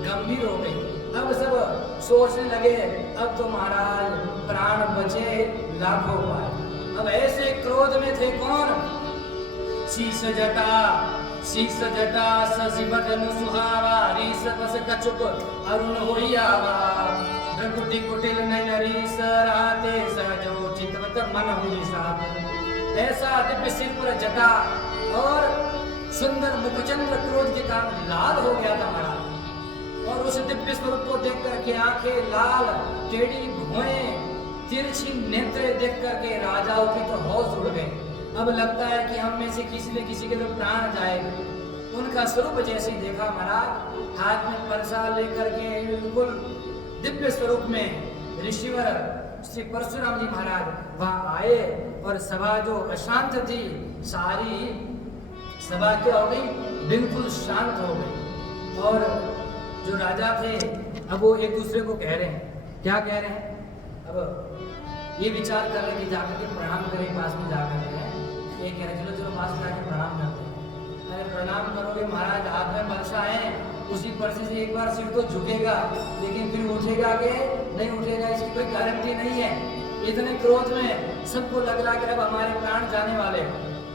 गंभीर हो गई। अब सब सोचने लगे अब तो महाराज प्राण बचे लाखों पाए। अब ऐसे क्रोध में थे कौन, शीश जटा शशि बदन सुहावा रीस बस कछुक अरुण होई आवा भ्रकुटि कुटिल नयन रीस राते सहजो चितवत मन हुई साथ। ऐसा दिव्य सिर पर जटा और सुंदर मुखचंद्र क्रोध के कारण लाल हो गया था महाराज। और उस दिव्य स्वरूप को देख करके आंखें लाल, टेढ़ी भुएं तिरछी नेत्र देख करके राजाओं की तो होश उड़ गई। अब लगता है कि हम में से किसी न किसी के तो प्राण जाएगा। उनका स्वरूप जैसे ही देखा महाराज, हाथ में परसा लेकर के बिल्कुल दिव्य स्वरूप में ऋषिवर श्री परशुराम जी महाराज वहां आए और सभा जो अशांत थी सारी सभा क्या हो गई, बिल्कुल शांत हो गई। और जो राजा थे अब वो एक दूसरे को कह रहे हैं, क्या कह रहे हैं, अब ये विचार कर रहे हैं कि जाकर के प्रणाम करें पास में जाकर के। ये कह रहे चलो चलो पास में जाके प्रणाम करते हैं। अरे प्रणाम करोगे महाराज, हाथ में परसा है, उसी परसे से एक बार सिर तो झुकेगा लेकिन फिर उठेगा के नहीं उठेगा इसकी कोई गारंटी नहीं है। इतने क्रोध में सबको लग रहा कि अब हमारे प्राण जाने वाले,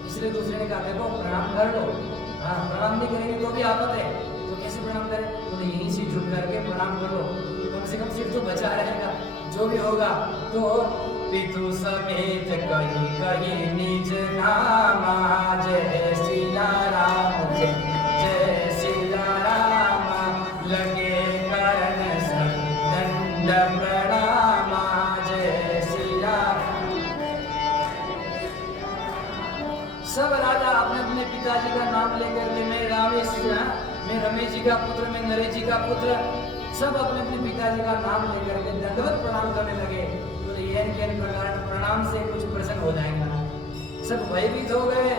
इसलिए दूसरे ने कहा देखो प्रणाम कर लो। हाँ, प्रणाम नहीं करेंगे तो भी आफत है, तो कैसे प्रणाम करें, तो यहीं से झुक करके प्रणाम कर लो, कम से कम सिर तो बचा रहेगा, जो भी होगा। तो पितु समेत कही कही निज नामा, जय सिया राम जय सिया राम, लगे करण सब दंड प्रणामा, जय सिया। सब राजा अपने अपने पिताजी का नाम लेकर के मैं रमेश जी का पुत्र, मैं नरेश जी का पुत्र, सब अपने अपने पिताजी का नाम लेकर के दंडवत प्रणाम करने लगे। तो ये प्रकार प्रणाम से कुछ प्रसन्न हो जाएगा। सब भयभीत हो गए।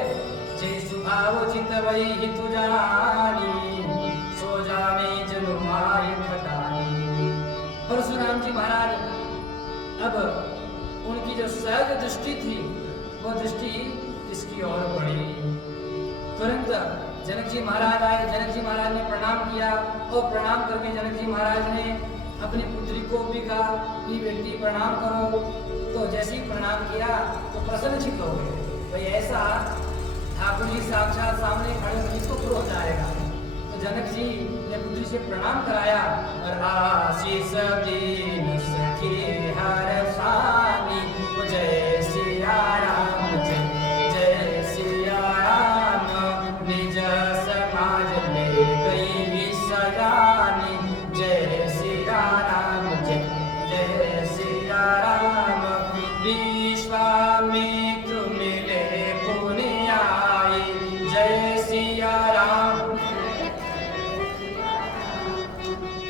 जय सुभाव चित वही हितु जानी, सो जाने जनु माय खटानी। परशुराम जी महाराज अब उनकी जो सहज दृष्टि थी वो दृष्टि इसकी ओर बढ़ी। तुरंत जनक जी महाराज आए, जनक जी महाराज ने प्रणाम किया और प्रणाम करके जनक जी महाराज ने अपनी पुत्री को भी कहा कि बेटी प्रणाम करो। तो जैसे ही प्रणाम किया तो प्रसन्नचित्त हो गए। भाई ऐसा ठाकुर जी साक्षात सामने खड़े होकर इसको क्रोध हो जाएगा। तो जनक जी ने पुत्री से प्रणाम कराया और आशीष दीन सखी हर सानी, जय सिया राम जय सिया राम, निज समाज में गई सजानी, जय सिया राम जय सिया राम। विश्वामित्र मिले पुण्य आई, जय सिया राम।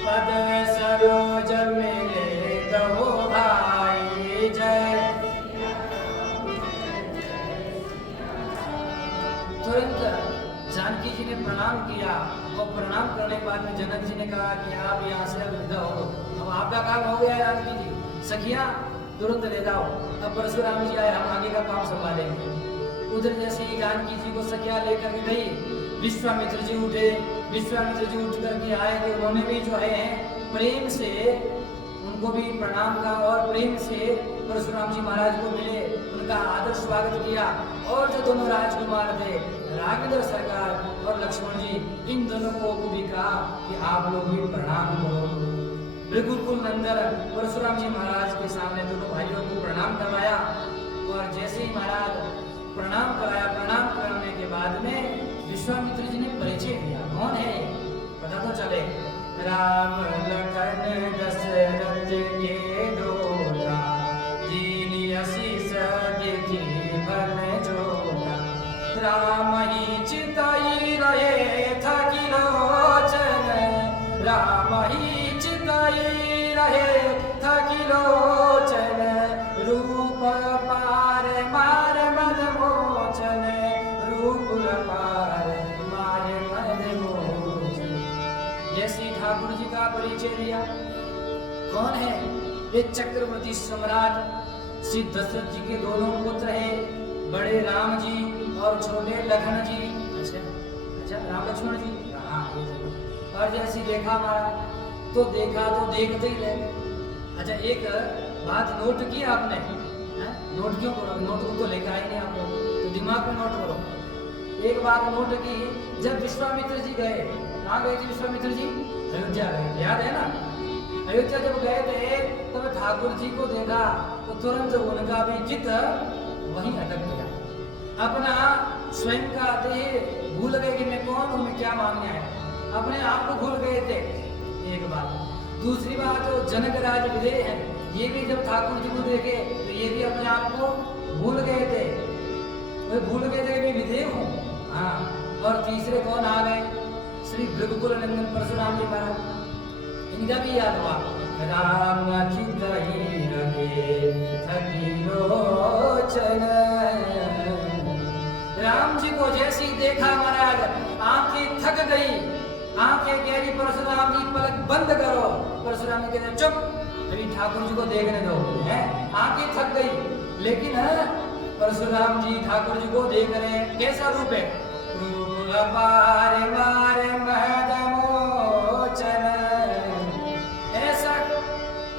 पद सरोज मिले दो भाई, जय। तुरंत जानकी जी ने प्रणाम किया और प्रणाम करने के बाद में जनक जी ने कहा कि आप यहाँ से अब विदा हो, अब आपका काम हो गया है। जानकी जी सखिया तुरंत ले जाओ, अब परशुराम जी आए, हम आगे का काम संभालेंगे। उधर जैसे ही जानकी जी को सखिया लेकर के गई, विश्वामित्र जी उठे, विश्वामित्र जी उठ करके आए तो उन्होंने भी जो है प्रेम से उनको भी प्रणाम का और प्रेम से परशुराम जी महाराज को मिले, उनका आदर स्वागत किया। और जो दोनों राजकुमार थे राघवेंद्र सरकार और लक्ष्मण जी, इन दोनों को भी कहा कि आप लोग भी प्रणाम करो। भृगुकुल नंदन परशुराम जी महाराज के सामने दोनों भाइयों को प्रणाम करवाया। और जैसे ही महाराज प्रणाम कराया, प्रणाम करने के बाद में विश्वामित्र जी ने परिचय दिया, कौन है पता तो चले। राम लखन दशरथ के दोता, दीनी आशीष देखी बन जोता, राम ही चिताई रहे थकी लोचन, राम ही चिताई रहे थकी लोचन, रूप पार मार मद मोचन, रूप पार मार मद मोचन। जैसे ठाकुर जी का परिचय दिया, कौन है ये चक्रवर्ती सम्राट श्री दशरथ जी के दोनों पुत्र हैं, बड़े राम जी और छोटे लखन जी। अच्छा राम लक्ष्मण जी, हाँ। और जैसे देखा हमारा तो देखते ही रहे। अच्छा एक बात नोट की आपने, नोट क्यों करो, नोट को तो लेकर आए नहीं आप लोग, तो दिमाग में नोट करो। एक बात नोट की, जब विश्वामित्र जी गए, कहाँ गए थे विश्वामित्र जी? अयोध्या गए, याद है ना? अयोध्या जब गए थे तो ठाकुर जी को देखा तो तुरंत उनका भी चित्त वहीं अटक गया। अपना स्वयं का देह भूल गए कि मैं कौन हूँ, मैं क्या मांगने आया, अपने आप को भूल गए थे। एक बात। दूसरी बात, जो जनक राज विजय है ये भी जब ठाकुर जी को देखे तो ये भी अपने आप को भूल गए थे, वे भूल गए थे कि मैं विधेय हूँ। हाँ, और तीसरे कौन आ गए? श्री भृगुकुल नंदन परशुराम जी महाराज, इनका भी याद हुआ। राम चितहि रखे थकी लोचन, राम जी को जैसे ही देखा महाराज आंखें थक गई, आंखें गहरी, परशुराम जी पलक बंद करो। परशुराम जी कहते चुप, अभी ठाकुर जी को देखने दो, है आंखें थक गई। लेकिन परशुराम जी ठाकुर जी को देख रहे हैं, कैसा रूप है? रूप अपार मार महदमोचन, ऐसा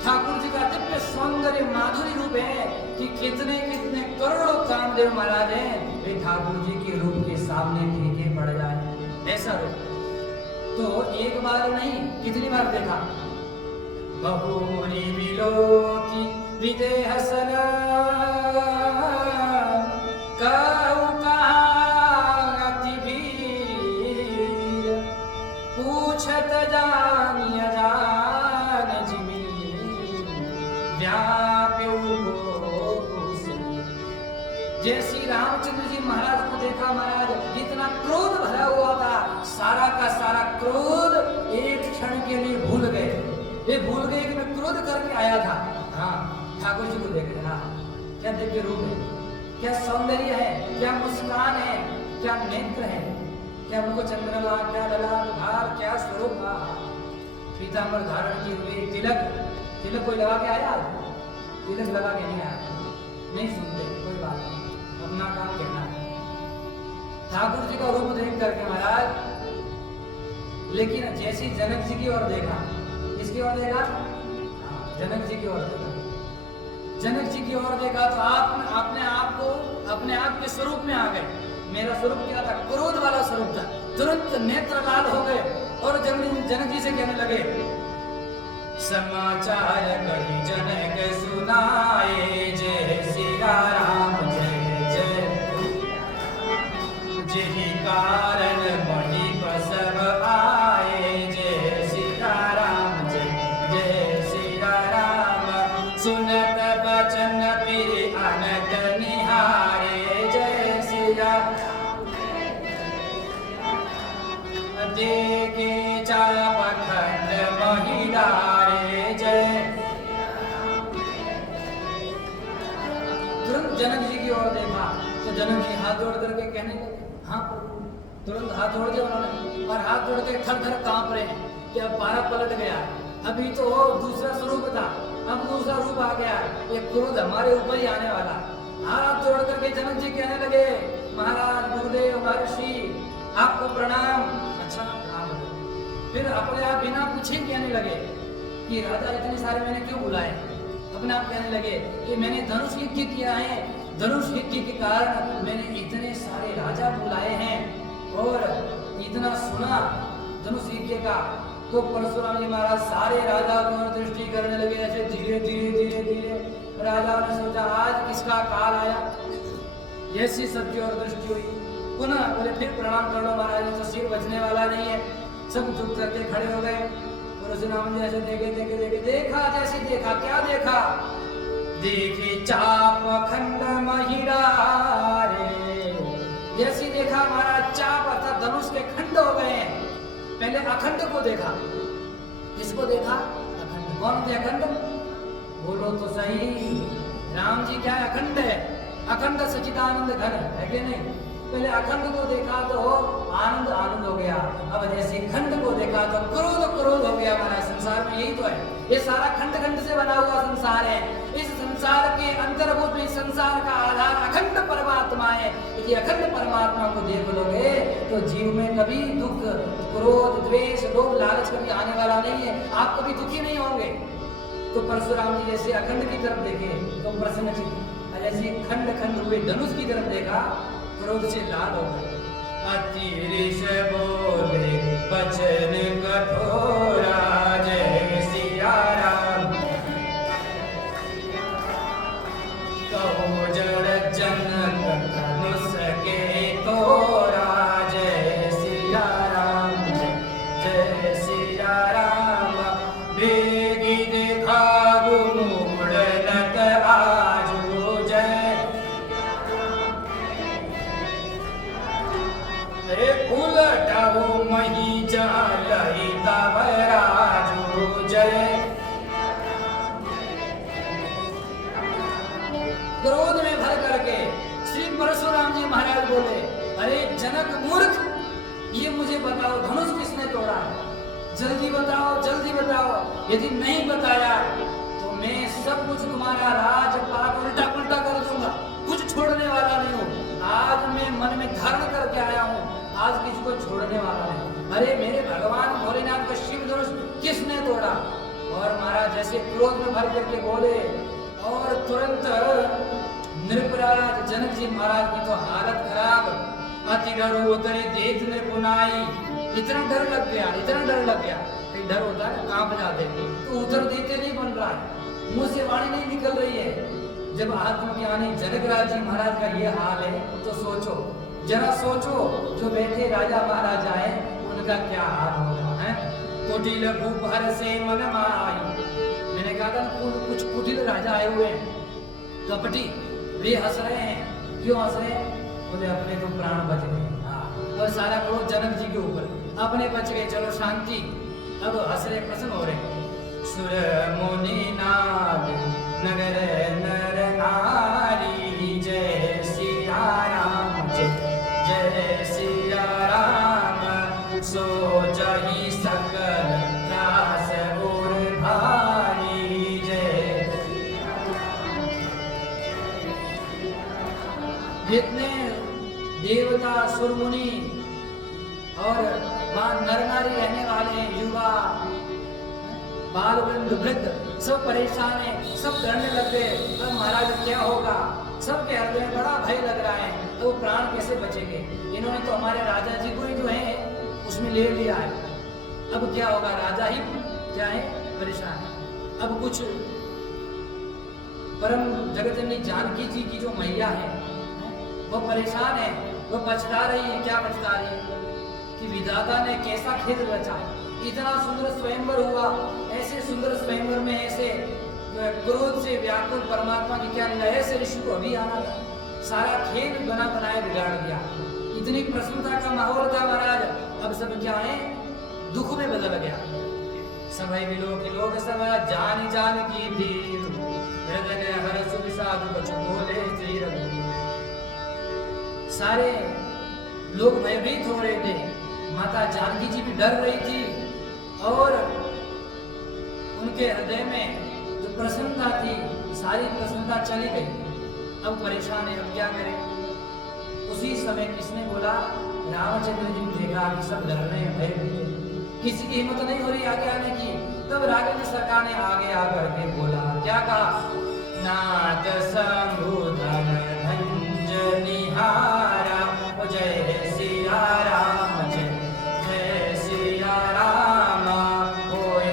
ठाकुर जी का दिव्य सौंदर्य माधुरी रूप है कि कितने कितने करोड़ों कामदेव महाराज हैं, वे ठाकुर जी के रूप के सामने फीके पड़ जाए, ऐसा रूप। तो एक बार नहीं, कितनी बार देखा? बहुरी विलोकी विदेह सना, कहु कहाँ अति भीर, पूछत जानिय जान जिमी, व्याप्यु गोकुल। जैसी रामचंद्र जी महाराज को देखा महाराज, इतना क्रोध भरा हुआ था, सारा का सारा क्रोध एक क्षण के लिए भूल गए। वे भूल गए कि मैं क्रोध करके आया था। हाँ, ठाकुर जी को देख रहे, क्या दिव्य रूप है, क्या सौंदर्य है, क्या मुस्कान है, क्या नेत्र है, क्या मुख चंद्रमा, क्या ललाट भार, क्या स्वरूप। पीतांबर धारण किए हुए तिलक, तिलक कोई लगा के आया? तिलक लगा के नहीं आया, नहीं सुनते, कोई बात नहीं, अपना काम कहना है। ठाकुर जी का रूप देख करके महाराज, लेकिन जैसे जनक जी की ओर देखा, किसकी ओर देखा? जनक जी की ओर देखा। जनक जी की ओर देखा तो आप अपने आप के स्वरूप में आ गए। मेरा स्वरूप क्या था? क्रोध वाला स्वरूप था। तुरंत नेत्र लाल हो गए और जनक जी से कहने लगे, समाचार कही जनक सुनाए, जय सिया राम जय जय, जेहि कारण मणि सब आए, जय सिया राम जय जय सिया राम, सुनत बचन फिर अनक निहारे, जय सिया देखे चाप खंड महिलारे, जय। तुरंत जनक जी की ओर देखा तो जनक जी हाथ जोड़ करके कहने लगे, हाँ प्रभु। तुरंत हाथ जोड़ दिया उन्होंने, और हाथ जोड़ के थर थर कांप रहे हैं कि अब पारा पलट गया। अभी तो दूसरा स्वरूप था, अब दूसरा रूप आ गया, ये क्रोध हमारे ऊपर ही आने वाला। हाथ जोड़ करके जनक जी कहने लगे, महाराज गुरुदेव महर्षि आपको प्रणाम। अच्छा प्रणाम। फिर अपने आप बिना पूछे कहने लगे कि राजा इतने सारे मैंने क्यों बुलाए? अपने आप कहने लगे कि मैंने धनुष यज्ञ किया है, धनुष यज्ञ के कारण मैंने इतने सारे राजा बुलाए हैं और इतना सुना धनुष यज्ञ का। तो परशुराम जी महाराज सारे राजा को दृष्टि करने लगे, ऐसे धीरे धीरे धीरे धीरे। राजा ने सोचा आज किसका काल आया, ऐसी सबकी और दृष्टि हुई। पुनः बोले फिर प्रणाम कर लो महाराज, तो सिर बचने वाला नहीं है। सब झुक करके खड़े हो गए। परशुराम जी ऐसे देखे देखे देखे देखा, जैसे देखा, क्या देखा? देखे चाप खंड महिरारे, जैसी देखा महाराज चाप अर्थात धनुष के खंड हो गए हैं। पहले अखंड को देखा, किसको देखा? अखंड। कौन थे अखंड? बोलो तो सही, राम जी क्या है? अखंड है, अखंड सच्चिदानंद घन है कि नहीं? पहले अखंड को देखा तो आनंद आनंद हो गया, अब जैसे खंड को देखा तो क्रोध क्रोध हो गया। हमारा संसार में यही तो है, ये सारा खंड खंड से बना हुआ संसार है। इस संसार के अंतर्भूत इस संसार का आधार अखंड परमात्मा है। यदि अखंड परमात्मा को देख लोगे तो जीव में कभी दुख, क्रोध, द्वेष, लोभ, लालच कभी आने वाला नहीं है। आप कभी दुखी नहीं होंगे। तो परशुराम जी जैसे अखंड की तरफ देखे तो प्रसन्नचित्त, जैसे खंड खंड हुए धनुष की तरफ देखा क्रोध से लाल हो गए। अति ऋष बोले वचन कठोरा, जय सिया राम कहो जड़ जनक धनुष के तोरा, जय सिया राम जय सिया राम। बेगी देखा मुड़ मुझसे बताओ धनुष किसने तोड़ा है, जल्दी बताओ जल्दी बताओ। यदि नहीं बताया तो मैं सब कुछ तुम्हारा राजपाट उल्टा पुल्टा कर दूंगा, कुछ छोड़ने वाला नहीं हूँ। आज मैं मन में धारण करके आया हूँ, आज किसी को छोड़ने वाला नहीं। अरे मेरे भगवान भोलेनाथ का शिव धनुष किसने तोड़ा? और महाराज जैसे क्रोध में भर करके बोले और तुरंत नृपराज जनक जी महाराज की तो हालत खराब। अति डर उतरे देख नृपुनाई, इतना डर लग गया, इतना डर लग गया। कहीं डर होता है कांप जाते, तो उत्तर देते नहीं बन रहा है, मुंह से वाणी नहीं निकल रही है। जब आत्मज्ञानी जनक राज जी महाराज का ये हाल है तो सोचो, जरा सोचो जो बैठे राजा महाराजा है उनका क्या हाल होगा है। कुटिल भूप हर से मन माई, मैंने कहा था कुछ कुटिल राजा आए हुए हैं, कपटी, वे हंस रहे हैं। क्यों हंस रहे हैं? बोले अपने तो प्राण बच गए। हाँ, और सारा क्रोध जनक जी के ऊपर, अपने बच गए, चलो शांति। अब हंस रहे, प्रसन्न हो रहे। सुर मुनि नाद नगर नर नारी, जय सिया राम जय सिया राम। सो जही सकल त्रास और भारी, जय। जितने देवता सुरमुनि और वहां नर नारी रहने वाले युवा बाल वृद्ध सब परेशान है, सब डरने लग गए। अब महाराज क्या होगा? सबके हृदय में बड़ा भय लग रहा है, तो वो प्राण कैसे बचेंगे? इन्होंने तो हमारे राजा जी को ही जो है उसमें ले लिया है, अब क्या होगा? राजा ही क्या है परेशान है। अब कुछ परम जगतजननी जानकी जी की जो मैया है वो परेशान है, वो पछता रही है। क्या पछता रही है? कि विधाता ने कैसा खेल रचा, इतना सुंदर स्वयंवर हुआ, ऐसे सुंदर स्वयंवर में ऐसे क्रोध से व्याकुल परमात्मा की क्या लीला, ऐसे ऋषि को अभी आना था, सारा खेल बना बनाया बिगाड़ दिया। इतनी प्रसन्नता का माहौल था महाराज, अब सब क्या है दुख में बदल गया। समय लोग सब जान जान की भीड़, हृदय हर सुविषाद कुछ बोले श्री रघुवीर। सारे लोग भयभीत हो रहे थे, माता जानकी जी भी डर रही थी और उनके हृदय में जो प्रसन्नता थी सारी प्रसन्नता चली गई। अब परेशान है, अब क्या करें? उसी समय किसने बोला? रामचंद्र जी ने देखा कि सब डर रहे हैं, भयभीत हैं, किसी की हिम्मत नहीं हो रही आगे आने की। तब राघव जी सरकार ने आगे आकर के बोला, क्या कहा? नाथ संबोधन भंज निहारा, जय सिया राम जय सिया राम। होए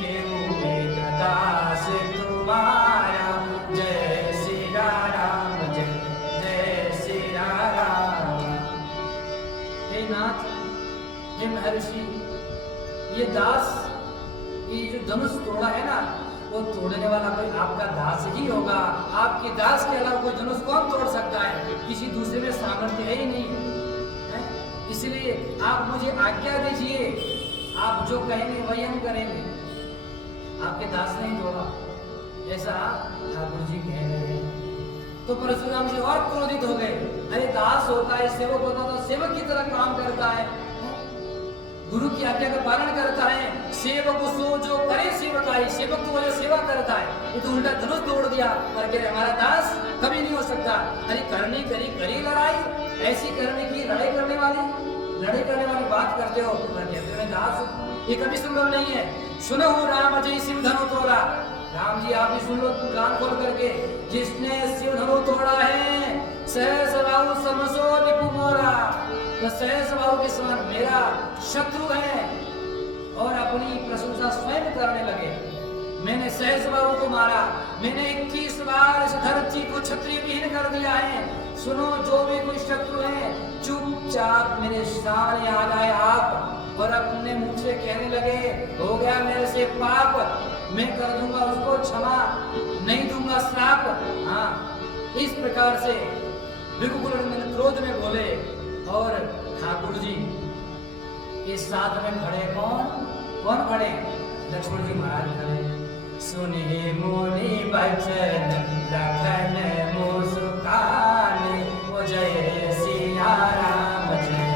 तेरे दास तुम्हारा, जय सिया राम जय सिया राम। हे नाथ, हे महर्षि, ये दास, ये जो धनुष तोड़ा है ना, वो तोड़ने वाला कोई आपका दास ही होगा। आपके दास के अलावा कोई धनुष कौन तोड़ सकता है? किसी दूसरे में सामर्थ्य है ही नहीं है। इसलिए आप मुझे आज्ञा दीजिए, आप जो कहेंगे वही हम करेंगे। आपके दास ने ही तोड़ा, ऐसा ठाकुर जी कह रहे हैं। तो परशुराम जी और क्रोधित हो गए। अरे दास होता है, सेवक होता तो सेवक की तरह काम करता है, गुरु की आज्ञा का पालन करता है। सेवक सो जो करे सेवकाई, सेवक तो वजह सेवा करता है, ये तो उल्टा धनुष तोड़ दिया और कह रहे हमारा दास कभी नहीं हो सकता। अरे करनी करी लड़ाई, ऐसी करने की लड़ाई करने वाली बात करते हो, दास, ये कभी संभव नहीं है। सुनो राम जय शिव धनु तोड़ा। राम जी आप भी सुन लो कान खोल करके, जिसने शिव धनु तोड़ा है सहस बाहु समसो रिपु मोरा, तो सहस बाहु के समान मेरा शत्रु है और अपनी प्रशंसा स्वयं करने लगे। मैंने सहस बाहु को मारा, मैंने 21 बार इस धरती को क्षत्रिय विहीन कर दिया है। सुनो, जो भी कोई शत्रु है चुपचाप मेरे सामने आ जाए आप, और अपने मुंह से कहने लगे हो गया मेरे से पाप, मैं कर दूंगा उसको क्षमा, नहीं दूंगा श्राप। हाँ, इस प्रकार से विकुकुलनंदन क्रोध में बोले। और ठाकुर जी के साथ में खड़े कौन खड़े? लक्ष्मण जी महाराज खड़े। सुनिए मुनि बचन लखन मुस्कान, जय सिया राम जय।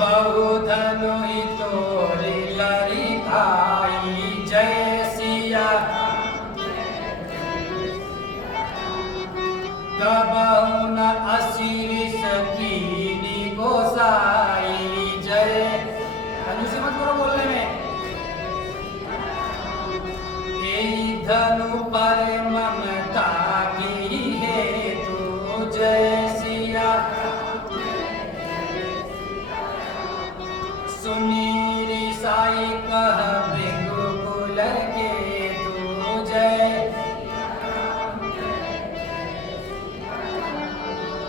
बहु धनु ही तोरी लरिताई जय सिया कबहु न असीरी सकीनी गोसाई जय। अनुसे मत करो बोलने में। यही धनु पर ममता की हेतु जय सिया सुनीरी साई कह भृगुकुल के तू जय।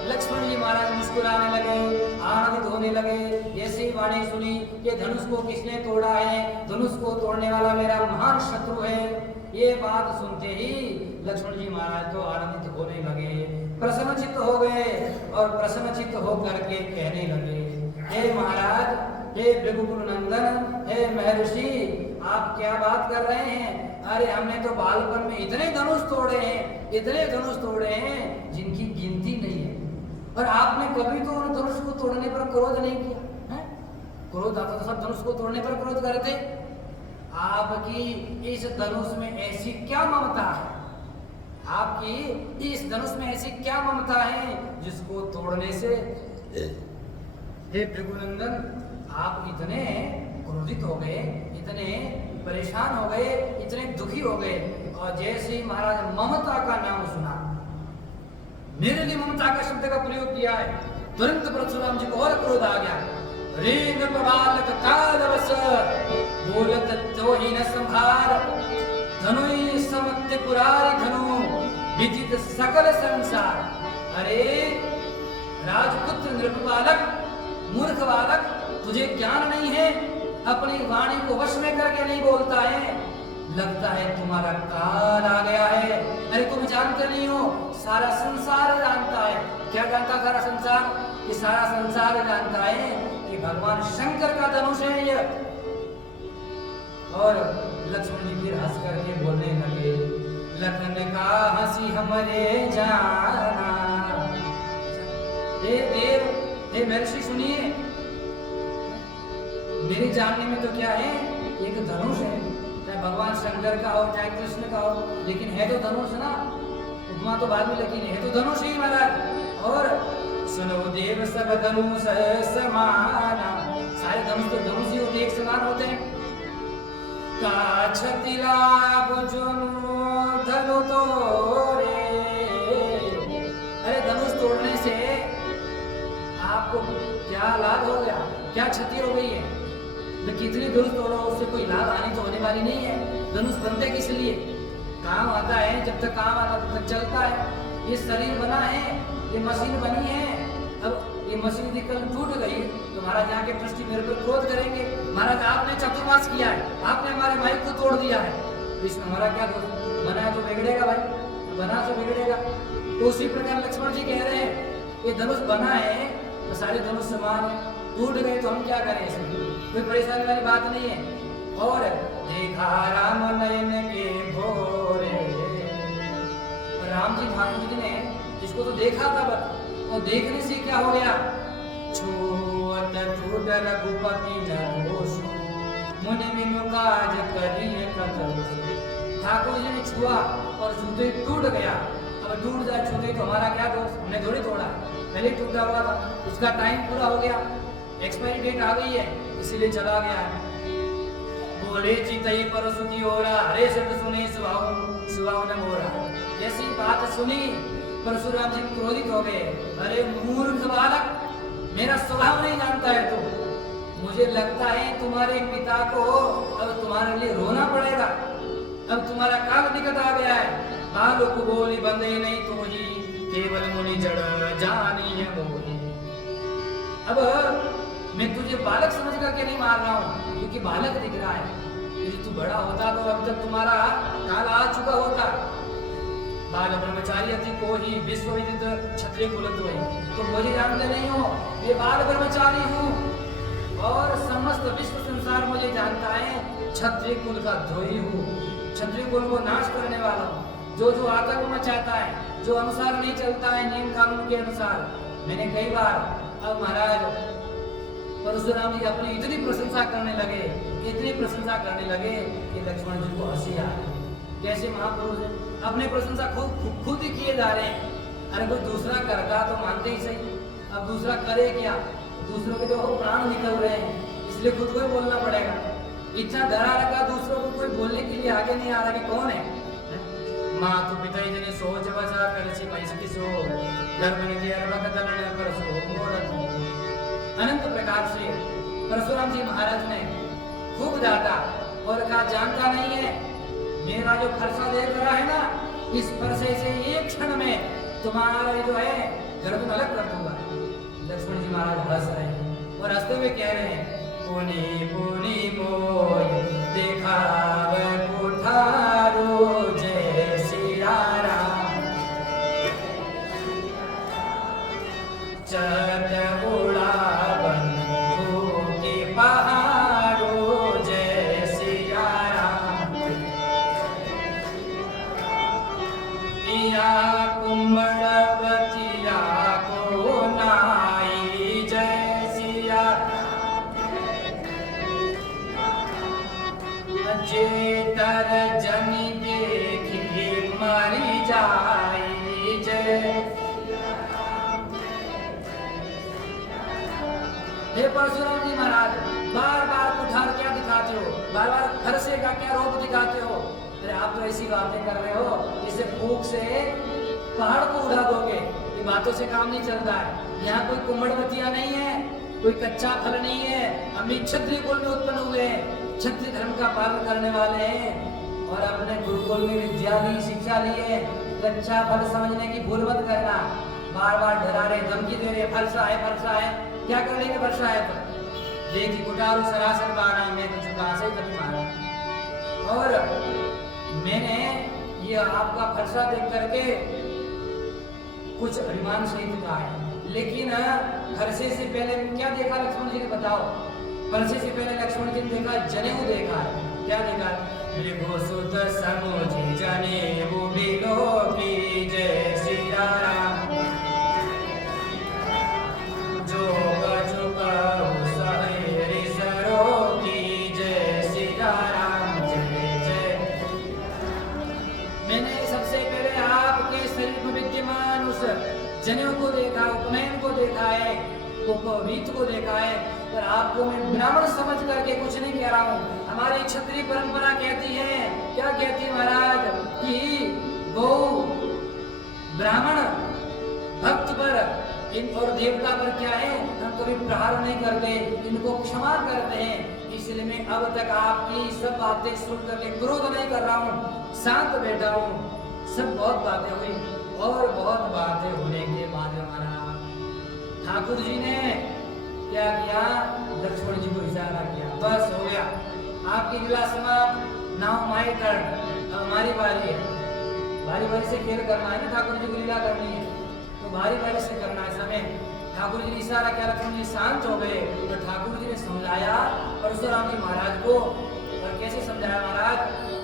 लक्ष्मण जी महाराज मुस्कुराने लगे, आनंदित होने लगे। ऐसी वाणी सुनी कि धनुष को किसने तोड़ा है, धनुष को तोड़ने वाला मेरा महान शत्रु है। ये बात सुनते ही लक्ष्मण जी महाराज तो आनंदित होने लगे, प्रसन्नचित्त हो गए और प्रसन्नचित्त होकर के कहने लगे, हे महाराज, हे भृगुकुल नंदन, हे महर्षि, आप क्या बात कर रहे हैं? अरे हमने तो बालपन में इतने धनुष तोड़े हैं, इतने धनुष तोड़े हैं जिनकी गिनती नहीं है, और आपने कभी तो उन धनुष को तोड़ने पर क्रोध नहीं किया है? क्रोध आता तो सब धनुष को तोड़ने पर क्रोध करते। आपकी इस धनुष में ऐसी क्या ममता है? आपकी इस धनुष में ऐसी क्या ममता है जिसको तोड़ने से हे भृगुनंदन आप इतने क्रोधित हो गए, इतने परेशान हो गए, इतने दुखी हो गए। और जैसे ही महाराज ममता का नाम सुना, मेरे लिए ममता का शब्द का प्रयोग किया है, तुरंत परशुराम जी को और क्रोध आ गया। रीन बालक कालवश बोलत तो ही न संभार, धनुई समत्य पुरारी धनु विदित सकल संसार। अरे राजपुत्र नृप बालक, मूर्ख बालक, तुझे ज्ञान नहीं है, अपनी वाणी को वश में करके नहीं बोलता है, लगता है तुम्हारा काल आ गया है। अरे तुम जानते नहीं हो, सारा संसार जानता है। क्या जानता सारा संसार? कि सारा संसार जानता है कि भगवान शंकर का धनुष है ये। और लक्ष्मण जी फिर हंस करके बोलने लगे, लखन का हंसी हमरे जाना। हे देव, हे महर्षि सुनिए, मेरे जानने में तो क्या है, एक धनुष है, चाहे भगवान शंकर का हो चाहे कृष्ण का हो, लेकिन है तो धनुष ना। उपमा तो बाद में लगी नहीं, है तो धनुष ही महाराज। और सुनो देव सब धनुष समाना, सारे धनुष तो धनुष ही होते, एक समान होते हैं। काछति लाभ जुनु धनु तोरे। अरे धनुष तोड़ने से आपको क्या लाभ हो गया, क्या क्षति हो गई है? तो कितनी धनुष तोड़ो, उससे कोई लाभ हानि तो होने वाली नहीं है। धनुष बनते किस लिए? काम आता है, जब तक काम आता तब तक चलता है। ये शरीर बना है, ये मशीन बनी है। अब ये मशीन यदि कल टूट गई तो महाराज यहाँ के ट्रस्टी मेरे पर क्रोध करेंगे, महाराज आपने चतुर्मास किया है, आपने हमारे माइक को तोड़ दिया है, इसमें हमारा क्या दोष? बना तो बिगड़ेगा भाई, बना तो बिगड़ेगा। तो उसी प्रकार लक्ष्मण जी कह रहे हैं, ये धनुष बना है तो सारे धनुष समान है, टूट गए तो हम क्या करें? इसमें कोई परेशानी वाली बात नहीं है। और देखा राम नयन के भोरे, राम जी ठाकुर जी ने इसको तो देखा था, बस और देखने से क्या हो गया? छूत टूट रघुपति न होशु, मुनि बिनु काज करिए कतरु। ठाकुर जी ने छुआ और छूते टूट गया। अब टूट जाए छूते तो हमारा क्या दोष? हमने थोड़ी तोड़ा, पहले टूटा हुआ था, उसका टाइम पूरा हो गया, एक्सपायरी डेट आ गई है, इसीलिए चला गया है। बोले चितई परसुति ओरा, हरे शब्द सुने सुहाव न मोरा। जैसी बात सुनी परशुराम जी क्रोधित हो गए। अरे मूर्ख बालक, मेरा स्वभाव नहीं जानता है तू। मुझे लगता है तुम्हारे पिता को अब तुम्हारे लिए रोना पड़ेगा, अब तुम्हारा काल निकट आ गया है। बालों को बोली बंदे नहीं तो ही, केवल मुनि जड़ जानी है मोही। अब मैं तुझे बालक समझ करके नहीं मार रहा हूँ, क्योंकि बालक दिख रहा है। यदि तू बड़ा होता तो अभी तक तुम्हारा काल आ चुका होता। बाल ब्रह्मचारी अति को ही विश्व विदित क्षत्रिय कुलद्रोही। तो मुझे जानते नहीं हो, ये बाल ब्रह्मचारी हूँ और समस्त विश्व संसार मुझे जानता है, क्षत्रिय कुल का द्रोही हूँ, क्षत्रिय कुल को नाश करने वाला हूँ। जो आतंक मचाता है, जो अनुसार नहीं चलता है नियम कानून के अनुसार। मैंने कई बार, अब महाराज परशुराम जी अपनी इतनी प्रशंसा करने लगे, इतनी प्रशंसा करने लगे कि लक्ष्मण जी को हंसी आ गई। जैसे महापुरुष अपनी प्रशंसा खुद ही किए जा रहे हैं। अरे कोई दूसरा करता तो मानते ही सही, अब दूसरा करे क्या? दूसरों के जो प्राण निकल रहे हैं, इसलिए खुद को ही बोलना पड़ेगा। इतना डरा रखा, दूसरों को कोई बोलने के लिए आगे नहीं आ रहा कि कौन है। मातु पिता जने सोच बचा कर सी मैस की सो धर्म के अर्वक तलन पर सो मोरत। अनंत प्रकार से परशुराम जी महाराज ने खूब डांटा और कहा जानता नहीं है मेरा जो फरसा देख रहा है ना, इस फरसे से एक क्षण में तुम्हारा जो है गर्दन अलग कर दूंगा। लक्ष्मण जी महाराज हंस रहे हैं और हंसते हुए कह रहे हैं पुनी पुनी मोय देखाव कुठारो जय सिया राम चत उड़ावन की पहाड़ो जय सिया राम पिया कुंभड़वतिया को नाई जय सिया जेतर जनी देखी मरी जाई जय। हे परशुराम जी महाराज, बार बार कुठार क्या दिखाते हो, बार बार फरसे का क्या रूप दिखाते हो? अरे आप तो ऐसी बातें कर रहे हो इसे फूंक से पहाड़ को उड़ा दोगे। ये बातों से काम नहीं चलता है। यहाँ कोई कुम्भड़वतिया नहीं है, कोई कच्चा फल नहीं है। हम भी क्षत्रिय कुल में उत्पन्न हुए हैं, क्षत्रिय धर्म का पालन करने वाले हैं और अपने गुरुकुल में विद्या ली, शिक्षा ली है। कच्चा फल समझने की भूल मत करना। बार बार डरा रहे, धमकी दे रहे, फलसा है, क्या कर लेंगे फलसा है तो? देखी कुटारू सरासर बाना में तो चुका से कभी मारा। और मैंने ये आपका फलसा देख करके कुछ अभिमान सहित कहा है, लेकिन फरसे से पहले क्या देखा लक्ष्मण जी ने बताओ? फरसे से पहले लक्ष्मण जी ने देखा जनेऊ देखा है। क्या देखा? मृगोसुत समुझि जनेऊ बिलो की जय सिया राम जो बचुकाहु सहेरि सरो की जय सिया राम जय जय। मैंने सबसे पहले आपके शरीर में विद्यमान उस जनेऊ को देखा, उपनयन को देखा है, उपवीत को देखा है। पर आपको मैं ब्राह्मण समझ करके कुछ नहीं कह रहा हूँ। हमारी क्षत्रिय परंपरा कहती है, क्या कहती है महाराज, कि गौ ब्राह्मण भक्त पर और देवता पर क्या है, हम कभी प्रहार नहीं करते, इनको क्षमा करते हैं। इसलिए मैं अब तक आपकी सब बातें सुन करके क्रोध नहीं कर रहा हूँ, शांत बैठा हूँ। सब बहुत बातें हुई और बहुत बातें होने के बाद हमारा ठाकुर जी ने क्या किया, लक्ष्मण जी को इशारा किया, बस हो गया आपकी लीला समाप्त, नाव माई टर्न। अब हमारी बारी है, बारी बारी से खेल करना है ना, ठाकुर जी को लीला करनी है तो बारी बारी से करना है समय। ठाकुर जी ने इशारा किया, लक्ष्मण जी शांत हो गए। तो ठाकुर जी ने समझाया परशुराम जी महाराज को। और कैसे समझाया महाराज?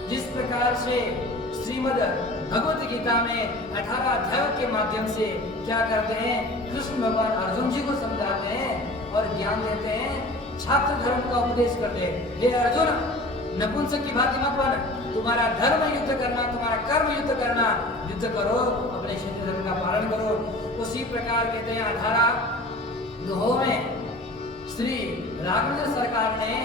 जिस प्रकार से श्रीमद् भगवत गीता में 18 अध्याय के माध्यम से क्या करते हैं, कृष्ण भगवान अर्जुन जी को समझाते हैं और ज्ञान देते हैं, छात्र धर्म का उपदेश करते हैं। हे अर्जुन, नपुंसक की भांति मत बन, तुम्हारा धर्म युद्ध करना, तुम्हारा कर्म युद्ध करना, युद्ध करो, अपने क्षेत्र धर्म का पालन करो। उसी प्रकार कहते हैं 18 दोहों में श्री राघवेंद्र सरकार ने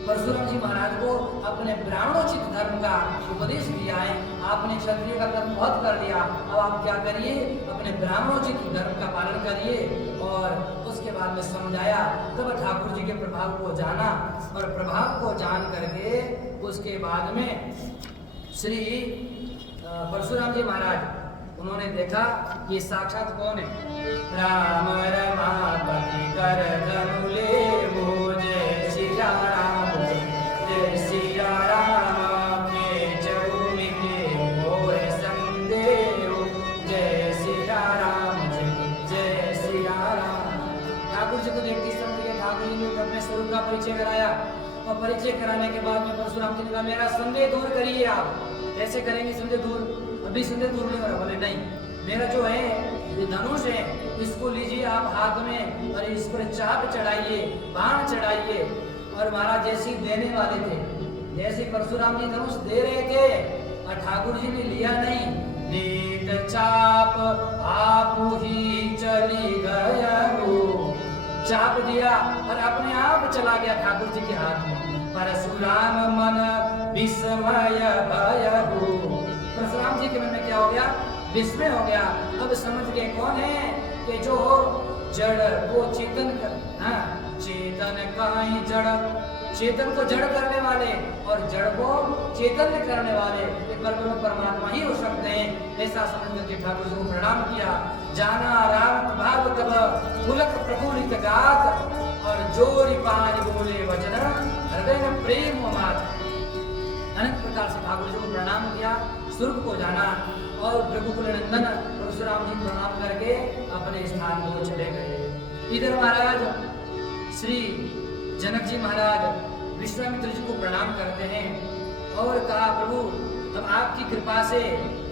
परशुराम जी महाराज को अपने ब्राह्मणोचित धर्म का उपदेश दिया है। आपने क्षत्रिय का धर्म बहुत कर लिया, अब आप क्या करिए, अपने ब्राह्मणोचित धर्म का पालन करिए। और उसके बाद में समझाया, तब ठाकुर जी के प्रभाव को जाना और प्रभाव को जान करके उसके बाद में श्री परशुराम जी महाराज उन्होंने देखा ये साक्षात कौन है, राम रमापति कर धनु लेवो जय सिया राम जय सिया राम के चौमिके मोर संदेव जय सिया राम जय सिया राम। ठाकुर जी को देखती समझ ठाकुर जी ने अपने स्वरूप का परिचय कराया और परिचय कराने के बाद में परशुराम जी ने कहा मेरा संदेह दूर करिए। आप कैसे करेंगे संदेह दूर? अभी संदेह दूर नहीं हो रहा। बोले नहीं, मेरा जो है ये धनुष है इसको लीजिए आप हाथ में और इस पर चाप चढ़ाइए, बाण चढ़ाइए। और महाराज जैसे ही देने वाले थे, जैसे परशुराम जी धनुष दे रहे थे और ठाकुर जी ने लिया नहीं, देत चाप आप ही चली गया वो, चाप दिया और अपने आप चला गया ठाकुर जी के हाथ में। परशुराम मन विस्मय भय हो, परशुराम जी के मन में क्या हो गया? विस्मय हो गया। अब समझ गए कौन है कि जो जड़ वो चेतन चेतन कहीं जड़, चेतन को जड़ करने वाले और जड़ को चेतन करने वाले ये परमात्मा ही हो सकते हैं। ऐसा समझ करके ठाकुर जी को प्रणाम किया। जाना राम प्रभाव तब पुलक प्रफुल्लित गात, और जोरी पानी बोले वचन हृदय में प्रेम मात। अनेक प्रकार से ठाकुर जी को प्रणाम किया, स्वर्ग को जाना और रघुकुल नंदन परशुराम जी प्रणाम करके अपने स्थान को चले गए। इधर महाराज श्री जनक जी महाराज विश्वामित्र जी को प्रणाम करते हैं और कहा प्रभु अब आपकी कृपा से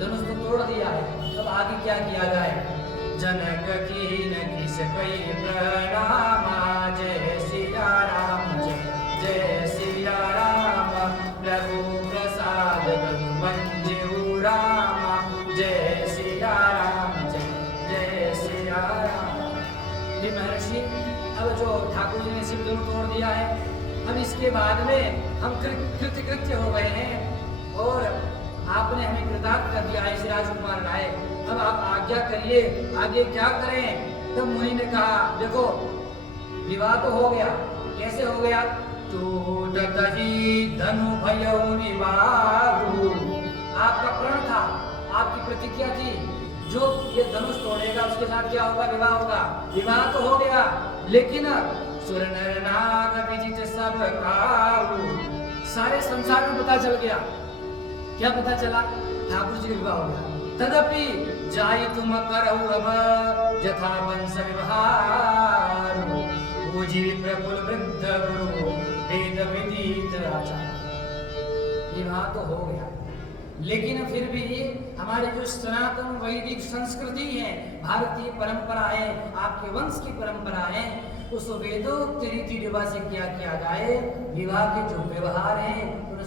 धनुष तो तोड़ दिया है, अब आगे क्या किया जाए? जनक की न किस कई प्रणाम, जय सिया राम जय सिया राम, प्रभु प्रसाद मंजू राम, जय सिया राम जय सिया राम। ये महर्षि अब जो ठाकुर जी ने शिव धनुष तोड़ दिया है, अब इसके बाद में हम कृत्य हो गए हैं और आपने हमें कृतार्थ कर दिया है श्री राजकुमार राय, अब आप आज्ञा करिए आगे क्या करें? तब मुनि ने कहा देखो विवाह तो हो गया, कैसे हो गया? टूटत ही धनु भयउ विवाहु, आपका प्रण था, आपकी प्रतिज्ञा थी, जो ये धनुष तोड़ेगा उसके साथ क्या होगा? विवाह होगा। विवाह तो हो गया, लेकिन सुर नर नाग विजित सब काहू, सारे संसार में पता चल गया। क्या पता चला? ठाकुर जी का विवाह हो गया। तदपि जाई तुम करहु अब जथा वंश व्यवहार, पूजी प्रफुल्ल वृद्ध गुरु वेद विदित आचार। विवाह तो हो गया, लेकिन फिर भी हमारे जो सनातन वैदिक संस्कृति है, भारतीय परंपरा है, आपके वंश की परंपरा है, उस वेदोक्त रीति रिवाज से क्या किया जाए? विवाह के जो व्यवहार हैं उन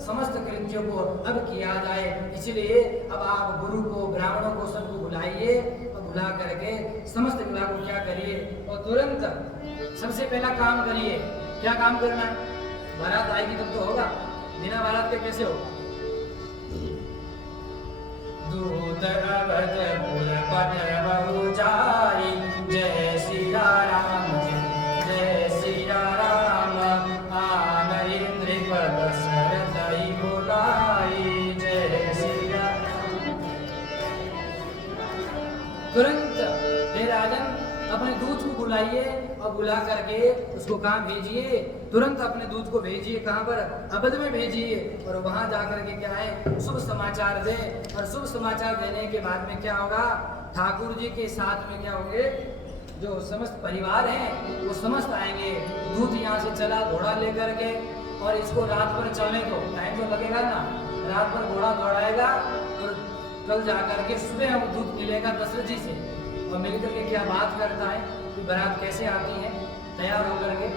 समस्त कृत्यों को अब किया जाए। इसलिए अब आप गुरु को, ब्राह्मणों को, सबको बुलाइए और बुला करके समस्त विवाह को क्या करिए और तुरंत सबसे पहला काम करिए। क्या काम करना है? बारात आएगी तब तो होगा, बिना बारात के कैसे होगा? दूत अवधपुर पट बहु जाई, जय सिया राम जय सिया राम, आन इंद्र पद सरदई बुलाई, जय सिया। तुरंत हे राजन अपने दूत को बुलाइए और बुला करके उसको कहाँ भेजिए? तुरंत अपने दूत को भेजिए, कहाँ पर? अवध में भेजिए और वहां जाकर के क्या है? शुभ समाचार दे। और शुभ समाचार देने के बाद में क्या होगा? ठाकुर जी के साथ में क्या होंगे? जो समस्त परिवार हैं वो समस्त आएंगे। दूत यहाँ से चला घोड़ा लेकर के, और इसको रात भर चलने दो, टाइम तो लगेगा ना, रात भर घोड़ा दौड़ाएगा और कल जाकर के सुबह हम दूत मिलेगा दशरथ जी से और मिलकर के क्या बात करता है कि बारात कैसे आती है, तैयार होकर के,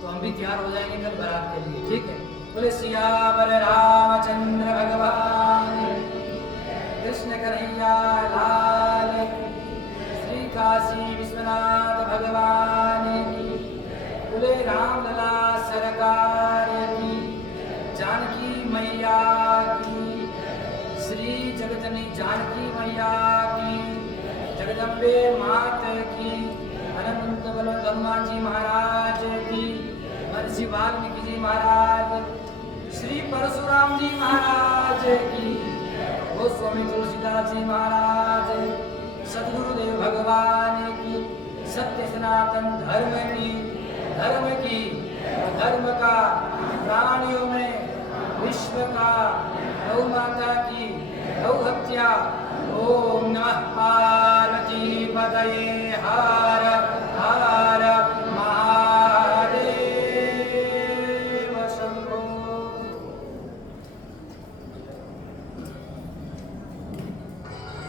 तो हम भी तैयार हो जाएंगे कल बारात के लिए। ठीक है, बोले सियावर रामचंद्र भगवान कृष्ण कन्हैया लाल, श्री काशी विश्वनाथ भगवान की, बोले रामलला सरकार की, जानकी मैया की, श्री जगतनी जानकी मैया की, जगदम्बे मात की, अनंत बलवंतम्मा जी महाराज की, महर्षि वाल्मीकि जी महाराज, श्री परशुराम जी महाराज की, गोस्वामी तुलसीदास जी महाराज, सद्गुरुदेव भगवान की, सत्य सनातन धर्म की, धर्म का प्राणियों में, विश्व का, गौ माता की गौ हत्या। ओम नमः पार्वती पतये हर